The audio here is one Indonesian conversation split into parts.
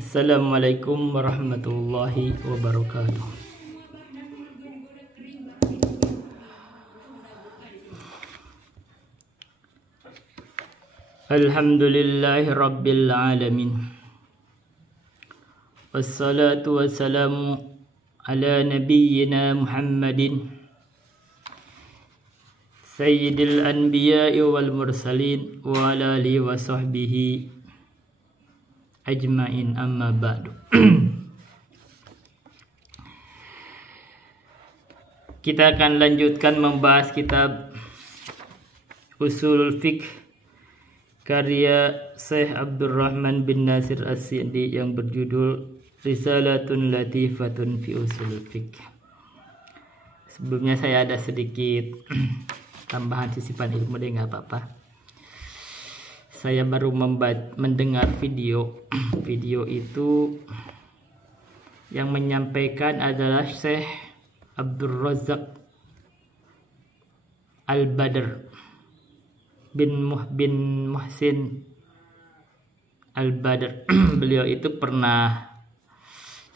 Assalamualaikum warahmatullahi wabarakatuh. Alhamdulillahi rabbil alamin. Wassalatu wassalamu ala nabiyyina Muhammadin sayyidil anbiya'i wal mursalin wa ala alihi wa sahbihi ajmain, amma ba'du. Kita akan lanjutkan membahas kitab Ushulul Fiqh karya Syekh Abdurrahman bin Nasir As-Sa'di yang berjudul Risalatun Latifatun fi Ushulul Fiqh. Sebelumnya saya ada sedikit tambahan sisipan ilmu deh, nggak apa-apa. Saya baru mendengar video itu yang menyampaikan adalah Syekh Abdul Razak Al-Badr bin Muhsin Al-Badr. Beliau itu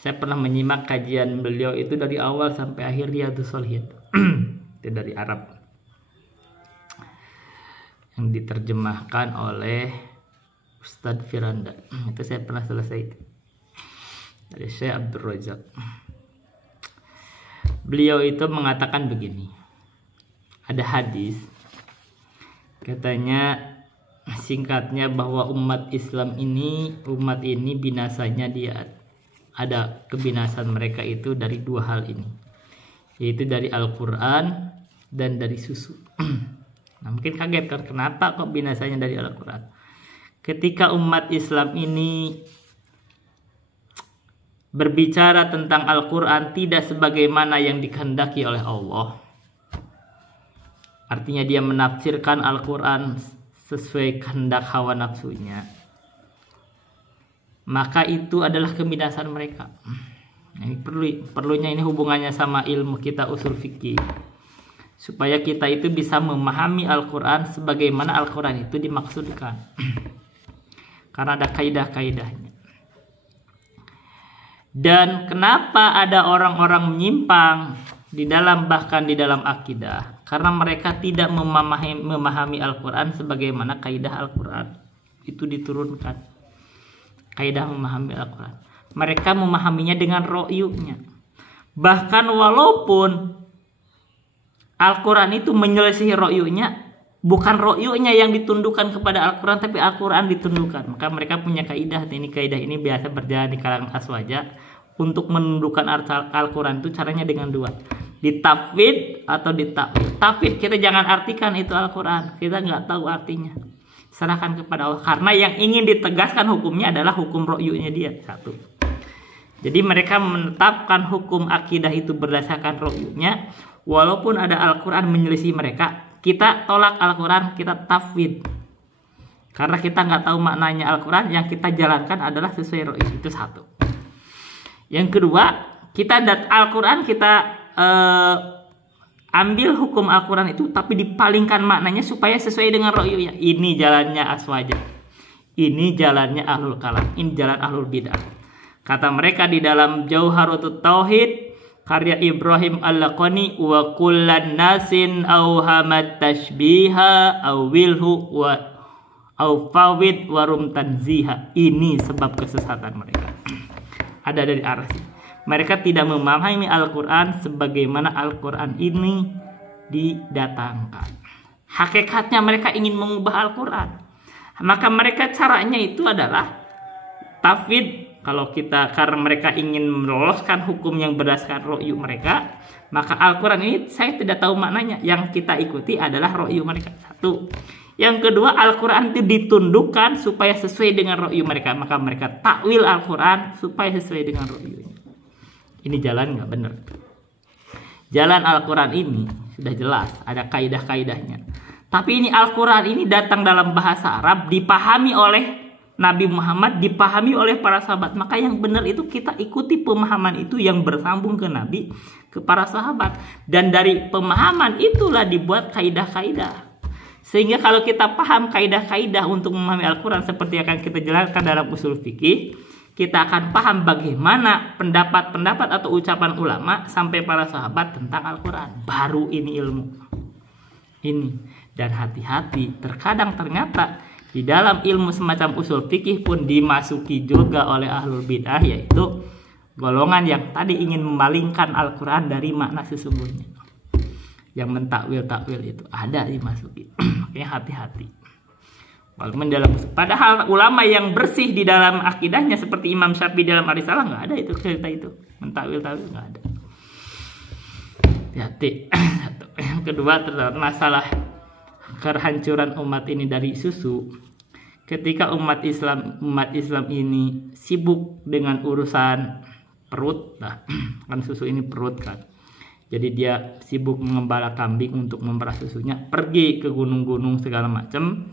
saya pernah menyimak kajian beliau itu dari awal sampai akhir Riyadhus Shalihin. Itu dari Arab, yang diterjemahkan oleh Ustadz Firanda. Itu saya pernah selesai itu dari Syekh Abdul Razak. Beliau itu mengatakan begini, ada hadis katanya singkatnya bahwa umat ini binasanya ada kebinasan mereka itu dari dua hal ini, yaitu dari Al-Quran dan dari susu. Nah, mungkin kaget kan, kenapa kok binasanya dari Al-Quran? Ketika umat Islam ini berbicara tentang Al-Quran tidak sebagaimana yang dikehendaki oleh Allah, artinya dia menafsirkan Al-Quran sesuai kehendak hawa nafsunya, maka itu adalah kebinasan mereka. Ini perlunya ini hubungannya sama ilmu kita usul fikih, supaya kita itu bisa memahami Al-Quran sebagaimana Al-Quran itu dimaksudkan. Karena ada kaidah-kaidahnya. Dan kenapa ada orang-orang menyimpang bahkan di dalam akidah? Karena mereka tidak memahami Al-Quran sebagaimana kaidah Al-Quran itu diturunkan. Kaidah memahami Al-Quran, mereka memahaminya dengan ro'yunya. Bahkan walaupun Al-Quran itu menyelesaikan ro'yunya, bukan ro'yunya yang ditundukkan kepada Al-Quran, tapi Al-Quran ditundukkan. Maka mereka punya kaidah ini biasa berjalan di kalangan aswaja. Untuk menundukkan Al-Quran itu caranya dengan dua, ditafwid atau ditakwil. Tafwid, kita jangan artikan itu Al-Quran, kita nggak tahu artinya, serahkan kepada Allah. Karena yang ingin ditegaskan hukumnya adalah hukum ro'yunya dia, satu. Jadi mereka menetapkan hukum akidah itu berdasarkan ro'yunya. Walaupun ada Al-Quran menyelisih mereka, kita tolak Al-Quran, kita tafwid. Karena kita nggak tahu maknanya Al-Quran, yang kita jalankan adalah sesuai ro'yu. Itu satu. Yang kedua, Al-Quran kita ambil hukum Al-Quran itu, tapi dipalingkan maknanya supaya sesuai dengan ro'yunya. Ini jalannya aswaja, ini jalannya ahlul kalam, ini jalan ahlul bid'ah. Kata mereka di dalam Jauharatut Tauhid karya Ibrahim Al-Laqani, wa kullan nasin auhamat tashbiha awilhu wa awfawid warum tanziha. Ini sebab kesesatan mereka. Ada dari arah sini. Mereka tidak memahami Al-Quran sebagaimana Al-Quran ini didatangkan. Hakikatnya mereka ingin mengubah Al-Quran. Maka mereka caranya itu adalah tafwid. Karena mereka ingin meloloskan hukum yang berdasarkan ro'yu mereka, maka Al-Quran ini saya tidak tahu maknanya. Yang kita ikuti adalah ro'yu mereka. Satu. Yang kedua, Al-Quran itu ditundukkan supaya sesuai dengan ro'yu mereka. Maka mereka takwil Al-Quran supaya sesuai dengan ro'yunya. Ini jalan nggak benar. Jalan Al-Quran ini sudah jelas, ada kaidah-kaidahnya. Tapi ini Al-Quran ini datang dalam bahasa Arab, dipahami oleh Nabi Muhammad, dipahami oleh para sahabat. Maka yang benar itu kita ikuti pemahaman itu yang bersambung ke Nabi, ke para sahabat. Dan dari pemahaman itulah dibuat kaidah-kaidah. Sehingga kalau kita paham kaidah-kaidah untuk memahami Al-Quran seperti yang akan kita jelaskan dalam usul fikih, kita akan paham bagaimana pendapat-pendapat atau ucapan ulama sampai para sahabat tentang Al-Quran. Baru ini ilmu. Ini. Dan hati-hati, terkadang ternyata di dalam ilmu semacam usul fikih pun dimasuki juga oleh ahlul bid'ah, yaitu golongan yang tadi ingin memalingkan Al-Quran dari makna sesungguhnya. Yang mentakwil-takwil itu ada dimasuki. Makanya hati-hati. Walaupun padahal ulama yang bersih di dalam akidahnya seperti Imam Syafi'i dalam Ar-Risalah nggak ada itu cerita itu. Mentakwil-takwil nggak ada. Hati-hati. Yang kedua terdapat masalah kehancuran umat ini dari susu. Ketika umat Islam ini sibuk dengan urusan perut, nah, kan susu ini perut kan. Jadi dia sibuk mengembala kambing untuk memerah susunya, pergi ke gunung-gunung segala macam.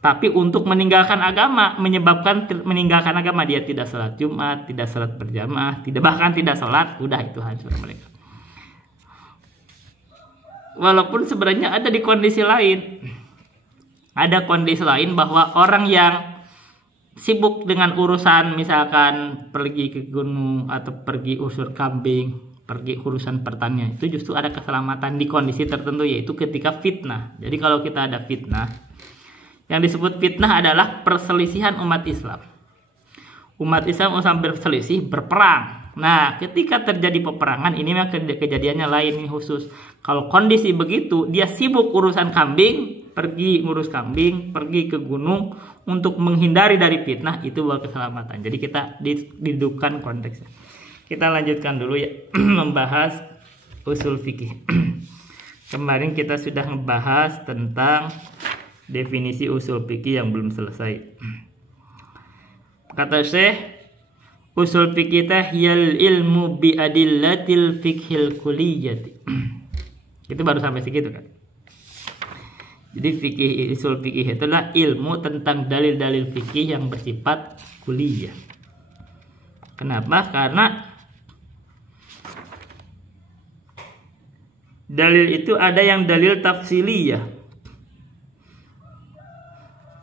Tapi untuk meninggalkan agama, menyebabkan meninggalkan agama, dia tidak sholat Jumat, tidak sholat berjamaah, bahkan tidak sholat, udah itu hancur mereka. Walaupun sebenarnya ada di kondisi lain. Ada kondisi lain bahwa orang yang sibuk dengan urusan misalkan pergi ke gunung atau pergi usur kambing, pergi urusan pertanian, itu justru ada keselamatan di kondisi tertentu, yaitu ketika fitnah. Jadi kalau kita ada fitnah, yang disebut fitnah adalah perselisihan umat Islam. Umat Islam berselisih, berperang. Nah, ketika terjadi peperangan, ini memang kejadiannya lain, ini khusus. Kalau kondisi begitu, dia sibuk urusan kambing, pergi ngurus kambing, pergi ke gunung untuk menghindari dari fitnah, itu buat keselamatan. Jadi kita didudukkan konteksnya. Kita lanjutkan dulu ya, membahas usul fikih. Kemarin kita sudah membahas tentang definisi usul fikih yang belum selesai. Kata Syekh, usul fikih tahyal ilmu bi adillatil fikhil kuliyyati. Itu baru sampai segitu kan. Jadi usul fikih itulah ilmu tentang dalil-dalil fikih yang bersifat kuliah. Kenapa? Karena dalil itu ada yang dalil tafsiliyah.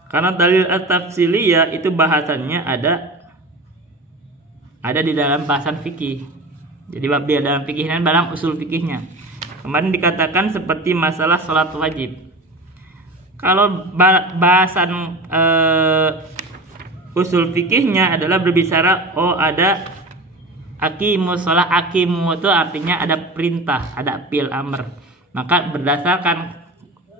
Karena dalil at-tafsiliyah itu bahasannya ada di dalam bahasan fikih. Jadi bab dia dalam fikih dan dalam usul fikihnya. Kemarin dikatakan seperti masalah sholat wajib. Kalau bahasan usul fikihnya adalah berbicara ada aqimu sholat, aqimu itu artinya ada perintah, ada fi'il amr. Maka berdasarkan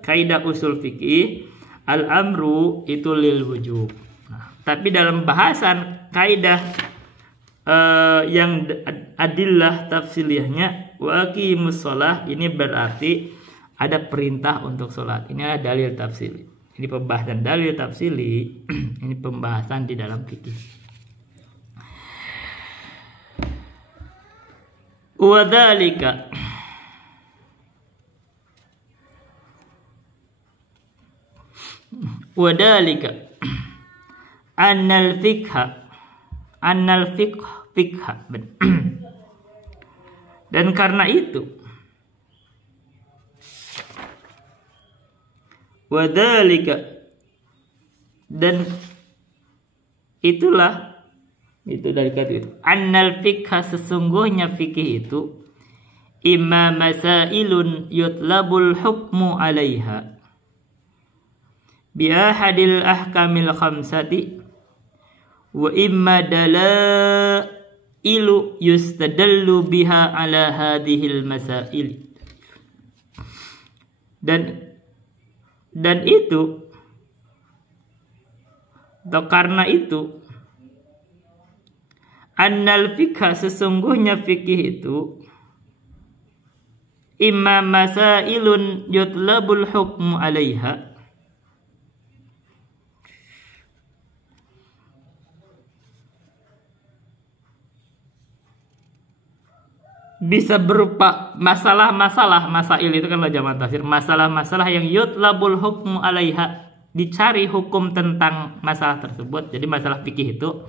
kaidah usul fikih, al-amru itu lil wujub. Nah, tapi dalam bahasan kaidah yang adillah tafsiliyahnya wa aqimus shalah, ini berarti ada perintah untuk sholat. Ini adalah dalil tafsili. Ini pembahasan dalil tafsili. Ini pembahasan di dalam fikih. Wadhalika annal fikha dan karena itu wadhalika dan itulah itu dari kata itu annal fikha, sesungguhnya fikih itu imma masailun yutlabul hukmu alaiha bi ahadil ahkamil khamsati wa imma dalailu yustadallu biha ala hadhil masail. Dan itu atau karena itu annal fikha, sesungguhnya fikih itu imma masailun yutlabul hukmu alaiha, bisa berupa masail itu kan jamak taksir, masalah-masalah yang yutlabul hukmu alaiha, dicari hukum tentang masalah tersebut. Jadi masalah fikih itu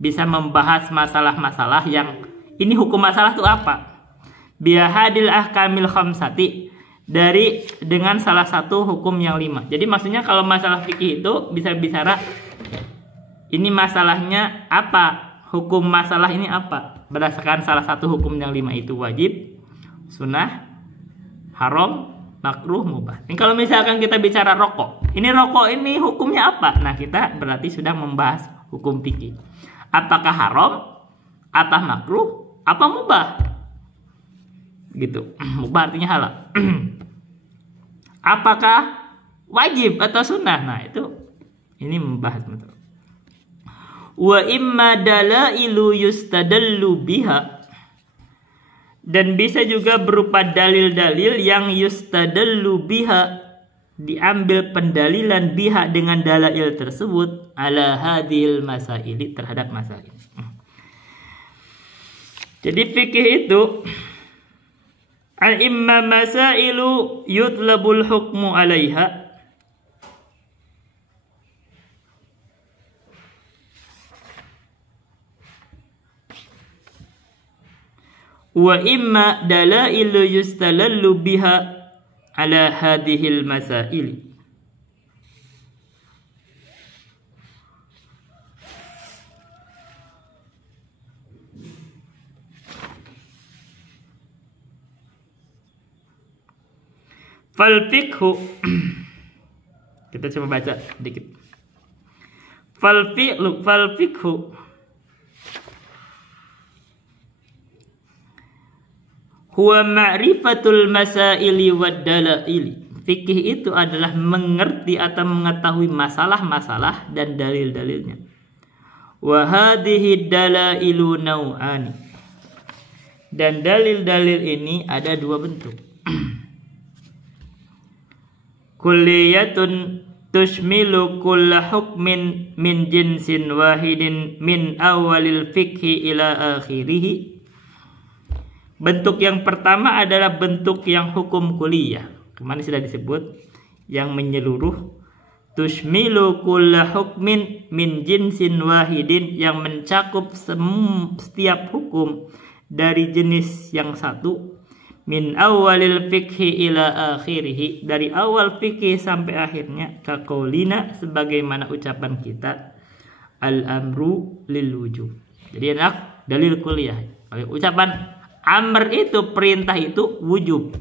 bisa membahas masalah-masalah yang ini hukum masalah itu apa, biahadil ahkamil khamsati, dengan salah satu hukum yang 5. Jadi maksudnya kalau masalah fikih itu bisa bicara Ini masalahnya apa? Hukum masalah ini apa? Berdasarkan salah satu hukum yang 5 itu wajib, sunnah, haram, makruh, mubah. Ini kalau misalkan kita bicara rokok, ini rokok ini hukumnya apa? Nah, kita berarti sudah membahas hukum fikih. Apakah haram, apa makruh, apa mubah? Gitu. Mubah artinya halal. Apakah wajib atau sunnah? Nah, ini membahas betul. Wa imma dalailu yustadallu biha, dan bisa juga berupa dalil-dalil yang yustadallu biha, diambil pendalilan biha dengan dalail tersebut ala hadhil masaili, terhadap masalah ini. Jadi fikih itu al-imma masailu yutlabul hukmu alaiha, wa imma dalailu yustalallu biha ala hadhil masaili. Fal fiqhu, kita coba baca sedikit. Fal fiqhu huwa ma'rifatul masaili wad dalaili. Fikih itu adalah mengerti atau mengetahui masalah-masalah dan dalil-dalilnya. Wa hadhihi dalailu nau'ani. Dan dalil-dalil ini ada 2 bentuk. Kulliyatun tushmilu kulla hukmin min jinsin wahidin min awalil fikhi ila akhirih. Bentuk yang pertama adalah bentuk yang hukum kuliah. Kemarin sudah disebut yang menyeluruh. Tushmilu kulla hukmin min jinsin wahidin, yang mencakup setiap hukum dari jenis yang satu. Min awalil fikhi ila akhirih, dari awal fikih sampai akhirnya. Kaqaulina, sebagaimana ucapan kita, al-amru lil wujub. Jadi enak dalil kuliah. Ucapan amr itu, perintah itu wujub,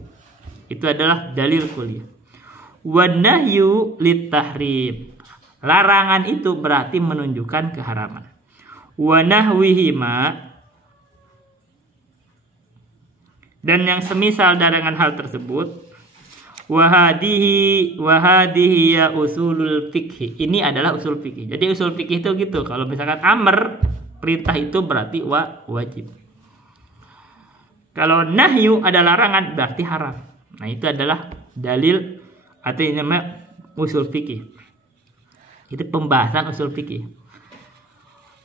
itu adalah dalil kuliah. Wan nahyu lit tahrim, larangan itu berarti menunjukkan keharaman. Wa nahwihima, dan yang semisal dengan hal tersebut. Wahadihi ya usulul fikhi, ini adalah usul fikih. Jadi usul fikih itu gitu, kalau misalkan amr, perintah itu berarti wajib. Kalau nahyu ada larangan berarti haram. Nah, itu adalah dalil atau yang namanya usul fikih. Itu pembahasan usul fikih.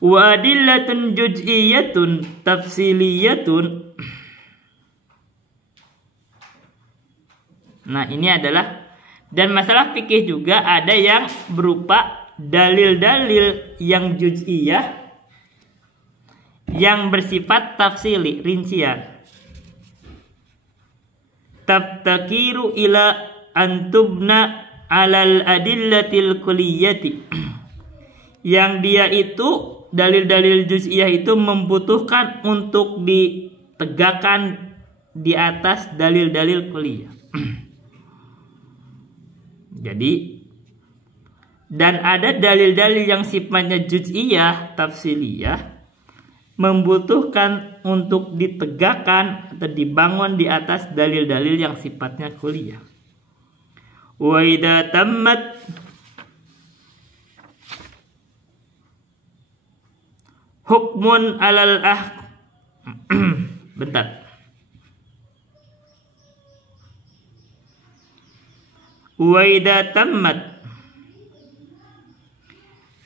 Wa adillatun juz'iyatun tafsiliyatun. Nah, ini adalah, dan masalah fikih juga ada yang berupa dalil-dalil yang juz'iyah, yang bersifat tafsili, rincian. Tabtakiru ila antubna alal adillatil kulliyati, yang dia itu dalil-dalil juz'iyah itu membutuhkan untuk ditegakkan di atas dalil-dalil kulliyah. Jadi, dan ada dalil-dalil yang sifatnya juz'iyah, tafsiliyah, membutuhkan untuk ditegakkan atau dibangun di atas dalil-dalil yang sifatnya kuliah. Wa idza tammat hukmun alal bentar. Wa idza tammat,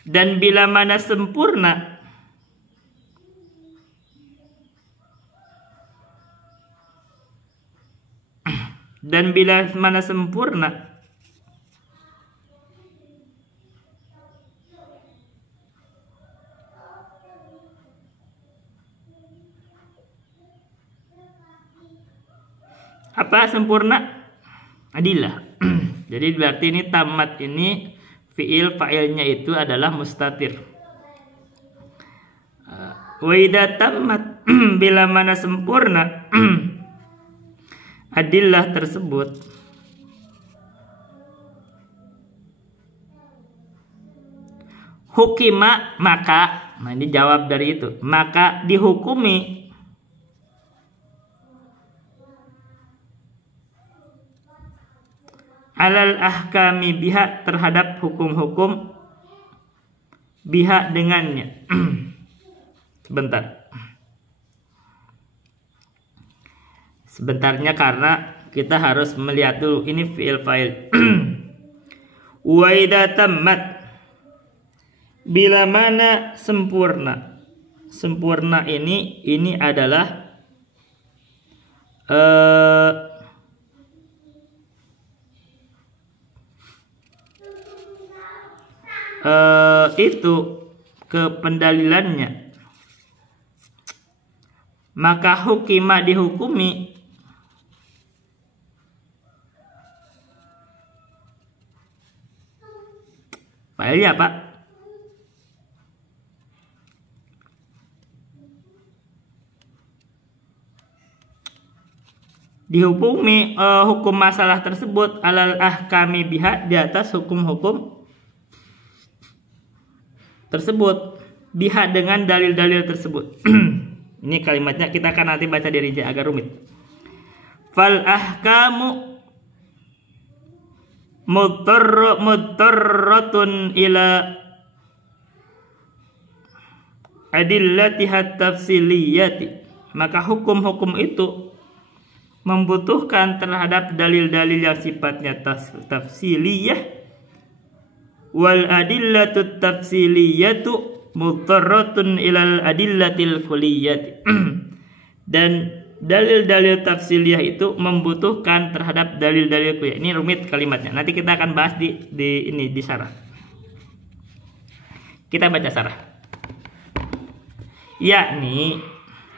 dan bila mana sempurna, dan bila mana sempurna apa sempurna? Adillah. Jadi berarti ini tamat ini fiil fa'ilnya itu adalah mustatir. Wa idza tammat bila mana sempurna adillah tersebut, hukima maka, nah ini jawab dari itu, maka dihukumi alal ahkami biha terhadap hukum-hukum biha dengannya. Sebentarnya karena kita harus melihat dulu ini fi'il fa'il. Wa idza tammat bila mana sempurna. Sempurna ini adalah itu kependalilannya, maka hukima dihukumi ya Pak, dihukumi hukum masalah tersebut alal ahkami biha di atas hukum-hukum tersebut, biha dengan dalil-dalil tersebut. Ini kalimatnya kita akan nanti baca di rinci, agak rumit. Fal ahkamu mudtarratun ila adillatiha tafsiliyati, maka hukum-hukum itu membutuhkan terhadap dalil-dalil yang sifatnya tafsiliyah. Wal adillatut tafsiliyatu mudtarratun ilal adillatil kulliyati. Dan dalil-dalil tafsiliyah itu membutuhkan terhadap dalil-dalil kulliyah. Ini rumit kalimatnya. Nanti kita akan bahas di syarah. Kita baca syarah. Yakni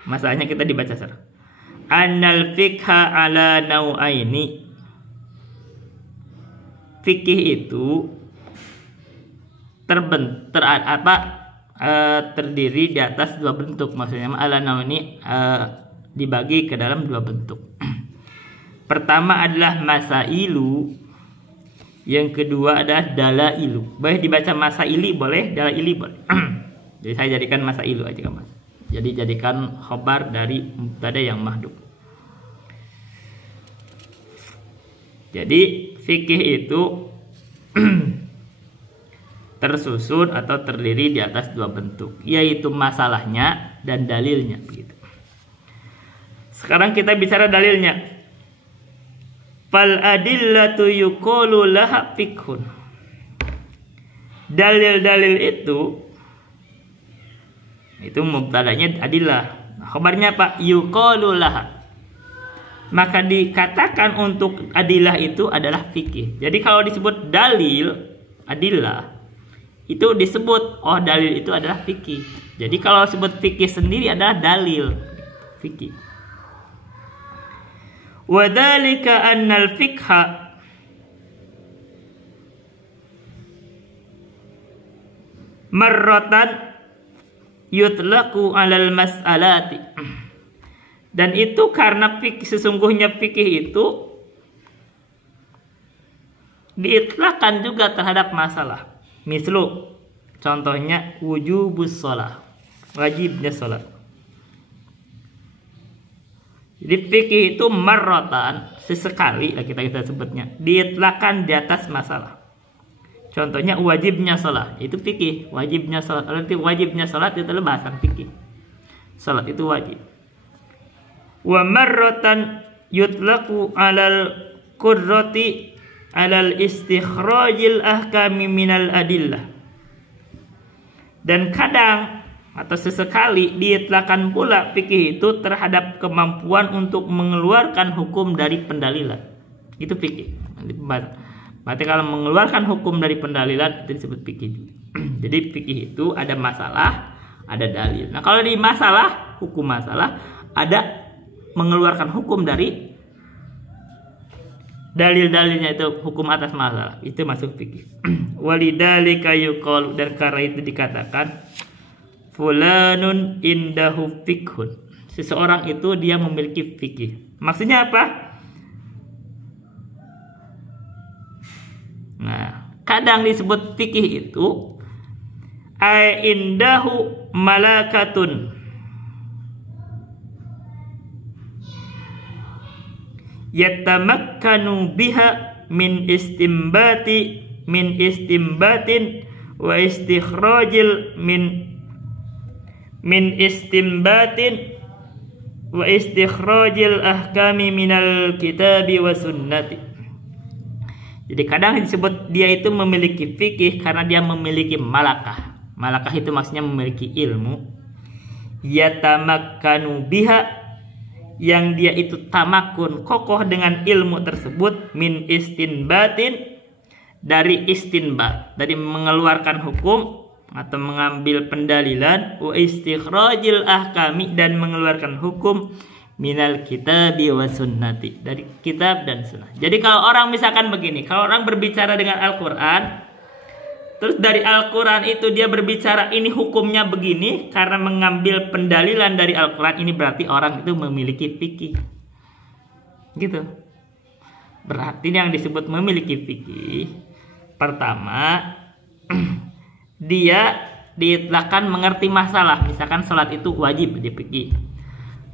masalahnya kita dibaca syarah. Annal fiqha ala nau'aini. Fikih itu terdiri di atas dua bentuk. Maksudnya ala nauni dibagi ke dalam dua bentuk. Pertama adalah masailu, yang kedua adalah dalailu. Boleh dibaca masaili boleh, dalaili boleh. Jadi saya jadikan masailu aja Mas. Jadi jadikan khobar dari mubtada yang mahdhuf. Jadi fikih itu tersusun atau terdiri di atas dua bentuk, yaitu masalahnya dan dalilnya, begitu. Sekarang kita bicara dalilnya. Fal adillatu yuqalu laha fiqhun. Dalil-dalil itu mubtadanya adillah. Nah, khabarnya apa? Yuqalu laha. Maka dikatakan untuk adillah itu adalah fikih. Jadi kalau disebut dalil, adillah, itu disebut dalil itu adalah fikih. Jadi kalau disebut fikih sendiri adalah dalil fikih. Wa dzalika annal fiqha marratan yutlaqu 'alal mas'alati. Dan itu karena sesungguhnya fikih itu diitlaqkan juga terhadap masalah. Mislu, contohnya wujubus sholat, wajibnya sholat. Jadi fikih itu marratan, sesekali kita sebutnya, diitlaqkan di atas masalah. Contohnya wajibnya sholat, itu fikih, wajibnya sholat. Arti wajibnya sholat itu adalah bahasan fikih. Sholat itu wajib. Wa marratan yutlaqu alal qudrati alal istikhrajil ahkami minal adillah. Dan kadang atau sesekali diitlaqkan pula fikih itu terhadap kemampuan untuk mengeluarkan hukum dari pendalilan. Itu fikih. Berarti kalau mengeluarkan hukum dari pendalilan itu disebut fikih. Jadi fikih itu ada masalah, ada dalil. Nah, kalau di masalah, hukum masalah, ada mengeluarkan hukum dari dalil-dalilnya, itu hukum atas masalah, itu masuk fikih. Walidzalika yuqalu, dan karena itu dikatakan fulanun indahu fikhun. Seseorang itu dia memiliki fikih. Maksudnya apa? Nah, kadang disebut fikih itu indahu malakatun yatamakkanu biha min istimbatin wa istikhrajil min istimbatin wa istikhrajil ahkami minal kitabi wa sunnati. Jadi kadang disebut dia itu memiliki fikih karena dia memiliki malakah. Malakah itu maksudnya memiliki ilmu. Yatamakkanu biha, yang dia itu tamakun, kokoh dengan ilmu tersebut, min istinbatin, dari istinbat, dari mengeluarkan hukum atau mengambil pendalilan, wa istikhrajil ahkami, dan mengeluarkan hukum, minal kitabi wa sunnati, dari kitab dan sunnah. Jadi kalau orang misalkan begini, kalau orang berbicara dengan Al-Quran, terus dari Al-Quran itu dia berbicara ini hukumnya begini karena mengambil pendalilan dari Al-Quran, ini berarti orang itu memiliki fikih. Gitu. Berarti yang disebut memiliki fikih, pertama dia diitlaqkan mengerti masalah, misalkan sholat itu wajib, dia fikih.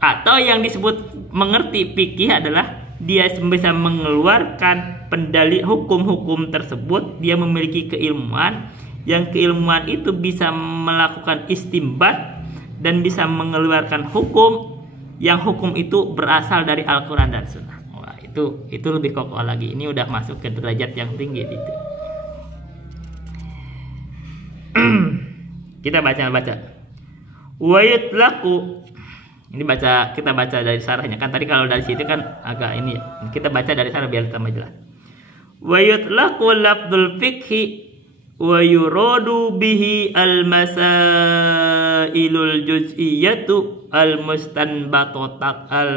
Atau yang disebut mengerti fikih adalah dia bisa mengeluarkan pendali hukum-hukum tersebut, dia memiliki keilmuan, yang keilmuan itu bisa melakukan istimbat dan bisa mengeluarkan hukum, yang hukum itu berasal dari Al-Quran dan Sunnah. Wah, itu lebih kokoh lagi. Ini udah masuk ke derajat yang tinggi itu. Kita baca. Wa yutlaqu. Ini kita baca dari sarahnya kan, tadi kalau dari situ kan agak ini ya. Kita baca dari sarah biar tambah jelas. Wa yutlaqu lafdzul fiqhi wa yuradu bihi al masailul juz'iyyatu al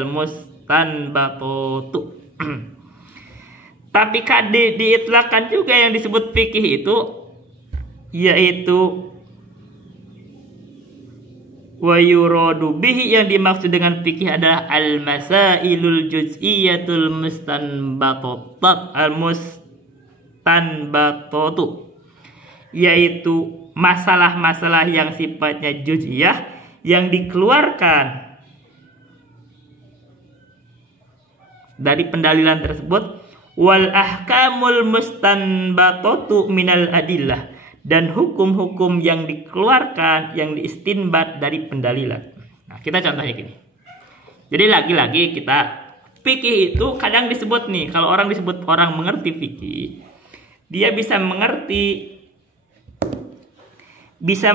mustanbatatu. Tapi diitlaqkan juga yang disebut fikih itu, yaitu wa yuradu bihi, yang dimaksud dengan fikih adalah al masailul juz'iyyatul mustanbatatu, yaitu masalah-masalah yang sifatnya juz'iyah yang dikeluarkan dari pendalilan tersebut, wal ahkamul mustanbatatu minal adillah, dan hukum-hukum yang dikeluarkan, yang diistinbat dari pendalilan. Nah, kita contohnya gini. Jadi lagi-lagi kita fikih itu kadang disebut nih, kalau orang disebut orang mengerti fikih, dia bisa mengerti, bisa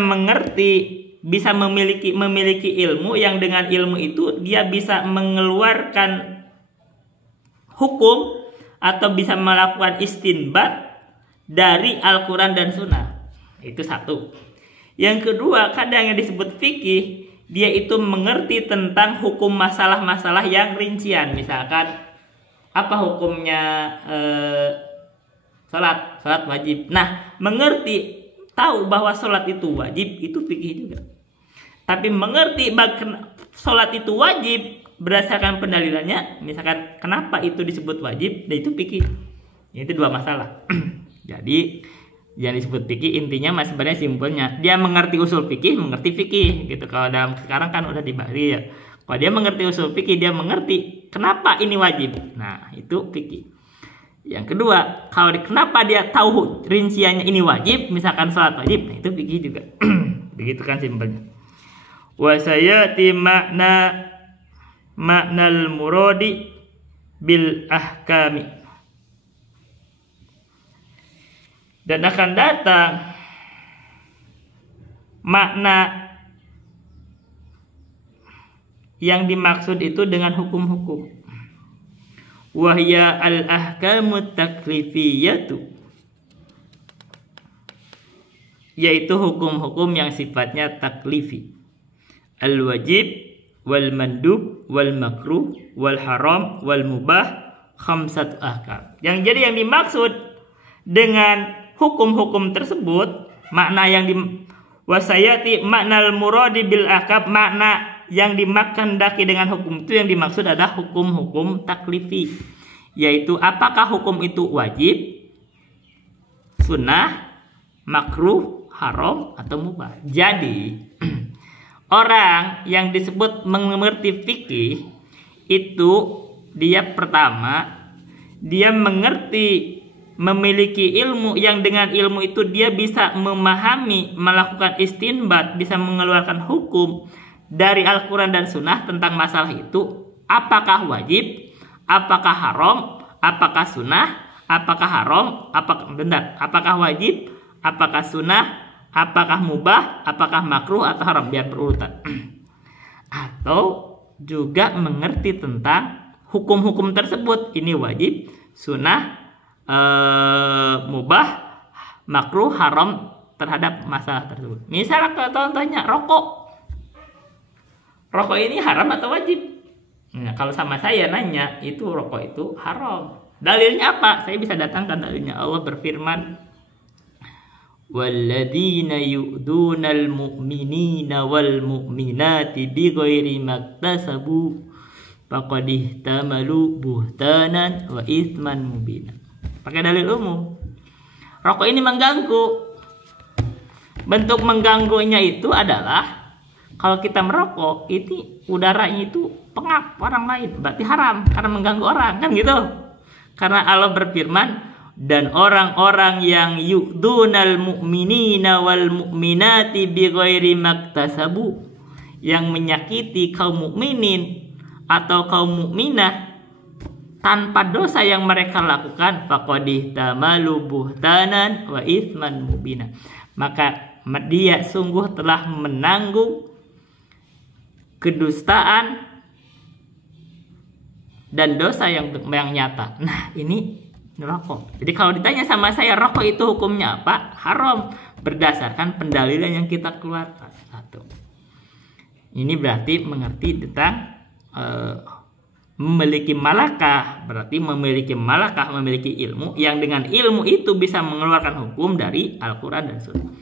memiliki ilmu, yang dengan ilmu itu dia bisa mengeluarkan hukum atau bisa melakukan istinbat dari Al-Quran dan Sunnah. Itu satu. Yang kedua, kadang yang disebut fikih, dia itu mengerti tentang hukum masalah-masalah yang rincian. Misalkan apa hukumnya sholat wajib. Nah, mengerti, tahu bahwa sholat itu wajib, itu fikih juga. Tapi mengerti sholat itu wajib berdasarkan pendalilannya, misalkan kenapa itu disebut wajib, dan itu fikih. Itu dua masalah. Jadi yang disebut fikih intinya mas sebenarnya simpelnya dia mengerti usul fikih, mengerti fikih gitu. Kalau dalam sekarang kan udah dibahas ya. Kalau dia mengerti usul fikih, dia mengerti kenapa ini wajib. Nah, itu fikih. Yang kedua, kalau kenapa dia tahu rinciannya ini wajib, misalkan sholat wajib, nah itu fikih juga. Begitu kan simpelnya. Wa sayati maknal muradi bil ahkami. Dan akan datang makna yang dimaksud itu dengan hukum-hukum. Wahya al-ahkamut taklifiyatu, yaitu hukum-hukum yang sifatnya taklifi. Al-wajib, wal mandub, wal makruh, wal haram, wal mubah, khamsat ahkam. Yang dimaksud dengan hukum-hukum tersebut, makna yang Wasayati maknal muradi bil ahkam, makna yang dimakandaki dengan hukum itu yang dimaksud adalah hukum-hukum taklifi, yaitu apakah hukum itu wajib, sunnah, makruh, haram atau mubah. Jadi orang yang disebut mengerti fikih itu dia pertama dia mengerti, memiliki ilmu yang dengan ilmu itu dia bisa memahami, melakukan istinbat, bisa mengeluarkan hukum dari Al-Quran dan Sunnah tentang masalah itu. Apakah wajib, apakah haram, apakah sunnah, apakah haram, apakah wajib, apakah sunnah, apakah mubah, apakah makruh atau haram, biar berurutan. Atau juga mengerti tentang hukum-hukum tersebut, ini wajib, sunnah, mubah, makruh, haram terhadap masalah tersebut. Misalnya contohnya rokok ini haram atau wajib? Nah, kalau sama saya nanya, itu rokok itu haram. Dalilnya apa? Saya bisa datangkan dalilnya. Allah berfirman, walladzina yu'dunal mu'minina wal mu'minati bighairi maktasabu faqad ihtamalu buhtanan wa itsman mubina. Pakai dalil umum. Rokok ini mengganggu. Bentuk mengganggunya itu adalah kalau kita merokok, itu udaranya itu pengap orang lain, berarti haram karena mengganggu orang, kan gitu. Karena Allah berfirman, dan orang-orang yang yu'dunal mu'minina wal mu'minati bighairi maktasabu, yang menyakiti kaum mukminin atau kaum mukminah tanpa dosa yang mereka lakukan, faqad ihtamalu buhtanan wa itsman mubina, maka dia sungguh telah menanggung kedustaan dan dosa yang nyata. Nah, ini rokok. Jadi kalau ditanya sama saya, rokok itu hukumnya apa? Haram, berdasarkan pendalilan yang kita keluarkan. Satu. Ini berarti mengerti tentang memiliki malakah, berarti memiliki ilmu yang dengan ilmu itu bisa mengeluarkan hukum dari Al-Quran dan Sunnah.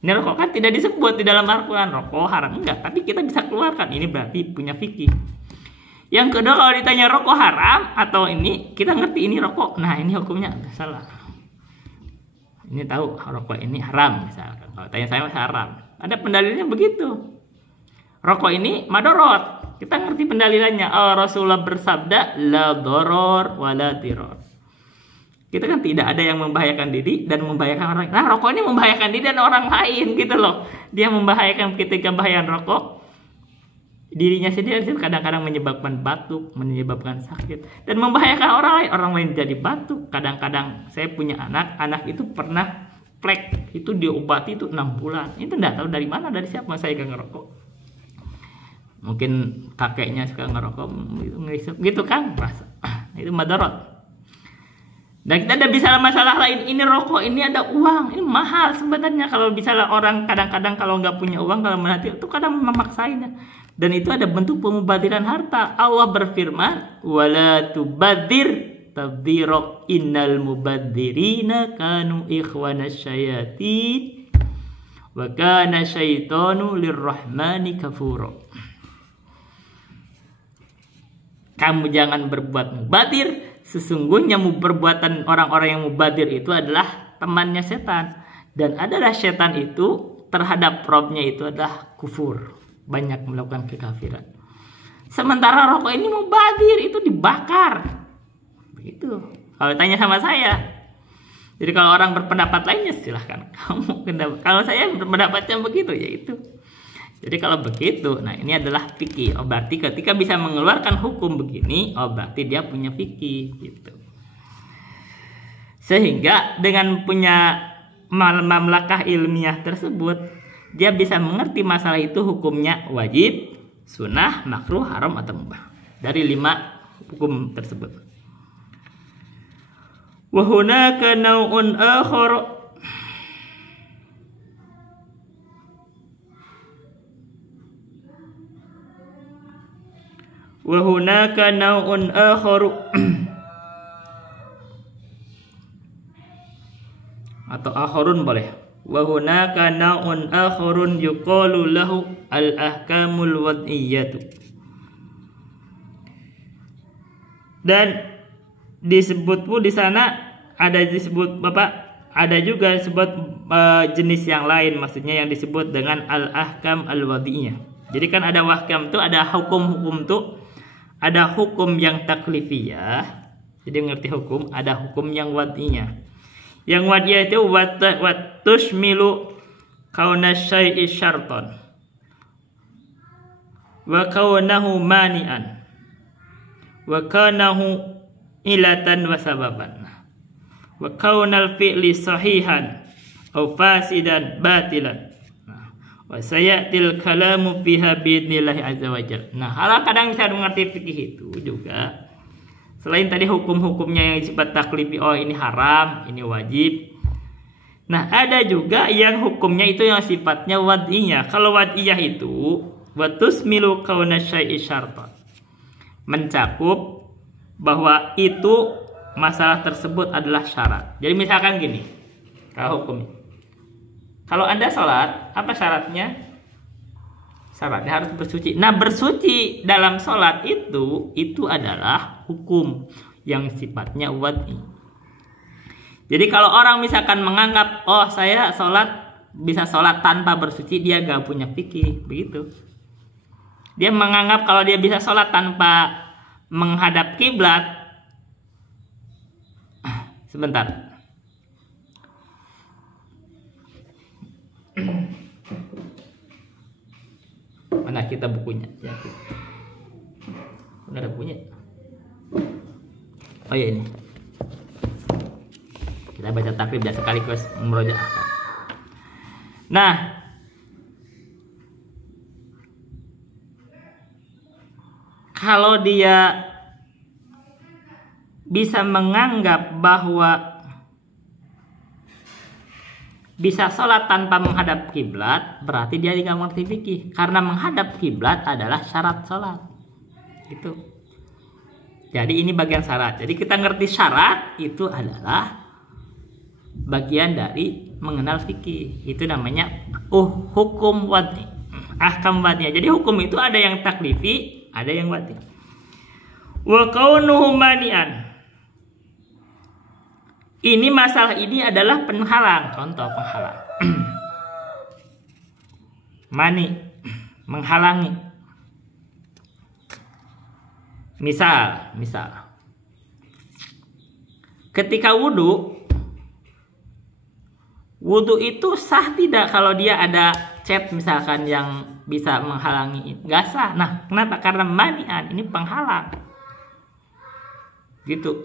Ini rokok kan tidak disebut di dalam Al-Quran, rokok haram enggak, tapi kita bisa keluarkan, ini berarti punya fikih. Yang kedua, kalau ditanya rokok haram atau ini, kita ngerti ini rokok, nah ini hukumnya salah. Ini tahu rokok ini haram misalkan, kalau tanya saya haram, ada pendalilnya begitu. Rokok ini madorot, kita ngerti pendalilannya. Rasulullah bersabda, la doror wala diror. Kita kan tidak ada yang membahayakan diri dan membahayakan orang lain. Nah, rokok ini membahayakan diri dan orang lain gitu loh. Dia membahayakan ketika bahayan rokok. Dirinya sendiri kadang-kadang menyebabkan batuk, menyebabkan sakit. Dan membahayakan orang lain. Orang lain jadi batuk. Kadang-kadang saya punya anak itu pernah plek. Itu diobati itu 6 bulan. Itu tidak tahu dari mana, dari siapa saya gak ngerokok. Mungkin kakeknya suka ngerokok gitu kan. Itu madarat. Dan kita ada bisa masalah lain, ini rokok, ini ada uang, ini mahal sebenarnya. Kalau misalnya orang kadang-kadang kalau nggak punya uang, kalau menanti itu kadang memaksainnya. Dan itu ada bentuk pemubadiran harta. Allah berfirman, wala tubadir tabdiro innal mubadirina kanu ikhwanas syayatin wa kana syaitanu lirrahmani kafuro. Kamu jangan berbuat mubadir. Sesungguhnya perbuatan orang-orang yang mubadir itu adalah temannya setan. Dan adalah setan itu terhadap Robnya itu adalah kufur. Banyak melakukan kekafiran. Sementara rokok ini mubadir, itu dibakar. Begitu. Kalau tanya sama saya. Jadi kalau orang berpendapat lainnya silahkan. Kalau saya berpendapatnya begitu, ya itu. Jadi kalau begitu, nah ini adalah fikih. Oh, berarti ketika bisa mengeluarkan hukum begini, oh berarti dia punya fikih gitu. Sehingga dengan punya mamlakah ilmiah tersebut, dia bisa mengerti masalah itu hukumnya wajib, sunnah, makruh, haram atau mubah. Dari 5 hukum tersebut. Wa hunaka naw'un akhar wa hunaka naw'un akharu atau akharun boleh. Wa hunaka naun akhurun yuqalu lahu al-ahkamul wad'iyyatu. Dan disebut pun di sana ada disebut ada juga disebut jenis yang lain, maksudnya yang disebut dengan al-ahkam al-wad'iyyah. Jadi kan ada wahkam tuh, ada hukum-hukum tuh, ada hukum yang taklifiyah. Jadi ngerti hukum, ada hukum yang wad'iyah. Yang wad'iyah itu tushmilu kauna syai'i syarton wa kaunahu mani'an wa kaunahu ilatan wa sababan wa kaunal fi'li sahihan aw fasidan batilan. Wa sayatil kalamu fiha biidnillahi azza wa jalla. Nah, hal kadang bisa mengerti fikih itu juga. Selain tadi hukum-hukumnya yang sifat taklifi, oh ini haram, ini wajib. Nah, ada juga yang hukumnya itu yang sifatnya wad'iyah. Kalau wad'iyah itu watusmilu kauna syai'i syartan, mencakup bahwa itu masalah tersebut adalah syarat. Jadi misalkan gini, kalau hukumnya, kalau Anda sholat, apa syaratnya? Syaratnya harus bersuci. Nah, bersuci dalam sholat itu adalah hukum yang sifatnya wad'i. Jadi kalau orang misalkan menganggap, oh saya bisa sholat tanpa bersuci, dia gak punya fikih, begitu. Dia menganggap kalau dia bisa sholat tanpa menghadap kiblat. Sebentar. Mana kita bukunya? Ya. Nggak ada bukunya. Oh ya ini. Kita baca takrib dan sekaligus memurojaah. Nah, kalau dia bisa menganggap bahwa bisa sholat tanpa menghadap kiblat, berarti dia tidak mengerti fikih. Karena menghadap kiblat adalah syarat sholat. Itu. Jadi ini bagian syarat. Jadi kita ngerti syarat itu adalah bagian dari mengenal fikih. Itu namanya hukum wad'i, ahkam wad'i. Jadi hukum itu ada yang taklifi, ada yang wad'i. Wa kaunuhu mani'an. Ini masalah ini adalah penghalang. Contoh penghalang. Mani, menghalangi. Misal. Ketika wudhu itu sah tidak kalau dia ada cat misalkan yang bisa menghalangi? Nggak sah. Nah, kenapa? Karena mani'an, ini penghalang. Gitu,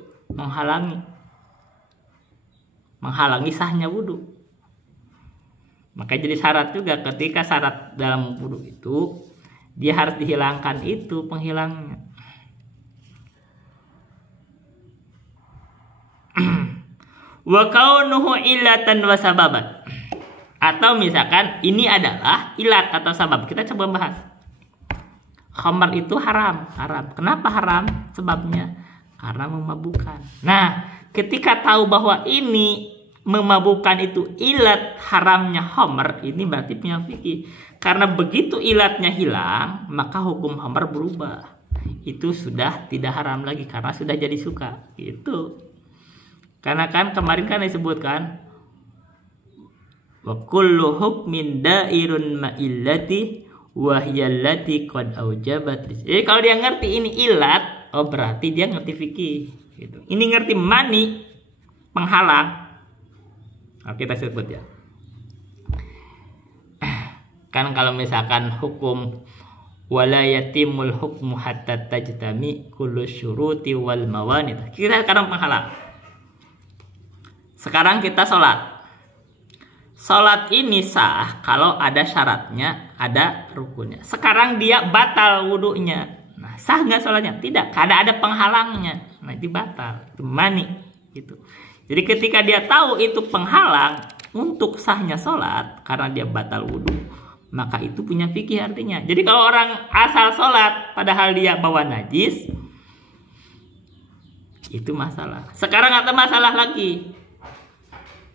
menghalangi sahnya wudhu. Maka jadi syarat juga, ketika syarat dalam wudhu itu dia harus dihilangkan itu penghilangnya. Wa kaunuhu illatan wa sababan. Atau misalkan ini adalah ilat atau sabab. Kita coba bahas. Khamar itu haram. Kenapa haram? Sebabnya karena memabukkan. Nah, ketika tahu bahwa ini memabukkan itu ilat haramnya khamar, ini berarti punya fikih. Karena begitu ilatnya hilang, maka hukum khamar berubah. Itu sudah tidak haram lagi karena sudah jadi suka. Itu. Karena kan kemarin kan disebutkan wa kullu hukmin dairun ma'illati wa hiyallati qad aujabat. Jadi kalau dia ngerti ini ilat, oh berarti dia ngerti fikih gitu. Ini ngerti mani, penghalang. Oke, kita sebut ya. Kan kalau misalkan hukum wala yatimul hukmu hatta tajtami kullu syuruti wal mawanid. Kita sekarang penghalang. Sekarang kita sholat. Sholat ini sah kalau ada syaratnya, ada rukunnya. Sekarang dia batal wudhunya. Nah, sah nggak sholatnya? Tidak, karena ada penghalangnya. Nah, itu batal, itu mani. Gitu. Jadi ketika dia tahu itu penghalang untuk sahnya sholat, karena dia batal wudhu, maka itu punya fikih artinya. Jadi kalau orang asal sholat, padahal dia bawa najis, itu masalah. Sekarang ada masalah lagi.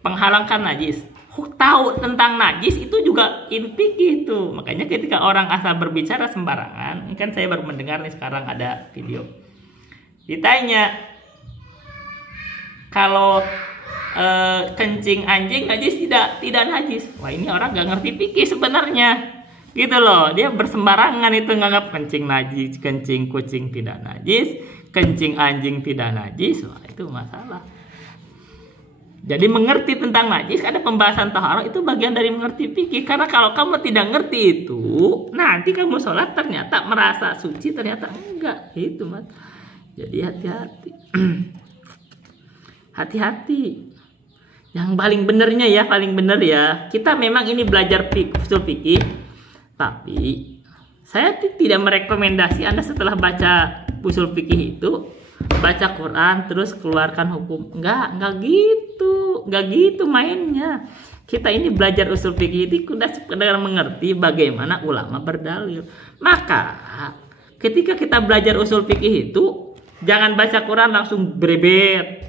Penghalang kan najis. tahu tentang najis itu juga fikih itu. Makanya ketika orang asal berbicara sembarangan, ini kan saya baru mendengar nih sekarang ada video. Ditanya kalau kencing anjing najis tidak najis. Wah, ini orang gak ngerti fikih sebenarnya. Gitu loh, dia bersembarangan itu nganggap kencing najis, kencing kucing tidak najis, kencing anjing tidak najis. Wah, itu masalah. Jadi mengerti tentang najis, ada pembahasan taharah itu bagian dari mengerti fikih. Karena kalau kamu tidak ngerti itu, nanti kamu sholat ternyata merasa suci, ternyata enggak. Itu mas. Jadi hati-hati. Hati-hati. Yang paling benernya ya, paling bener ya. Kita memang ini belajar usul fikih. Tapi saya tidak merekomendasi Anda setelah baca usul fikih itu baca Quran terus keluarkan hukum. Enggak gitu mainnya. Kita ini belajar usul fikih itu sudah sekedar mengerti bagaimana ulama berdalil. Maka ketika kita belajar usul fikih itu jangan baca Quran langsung berebet.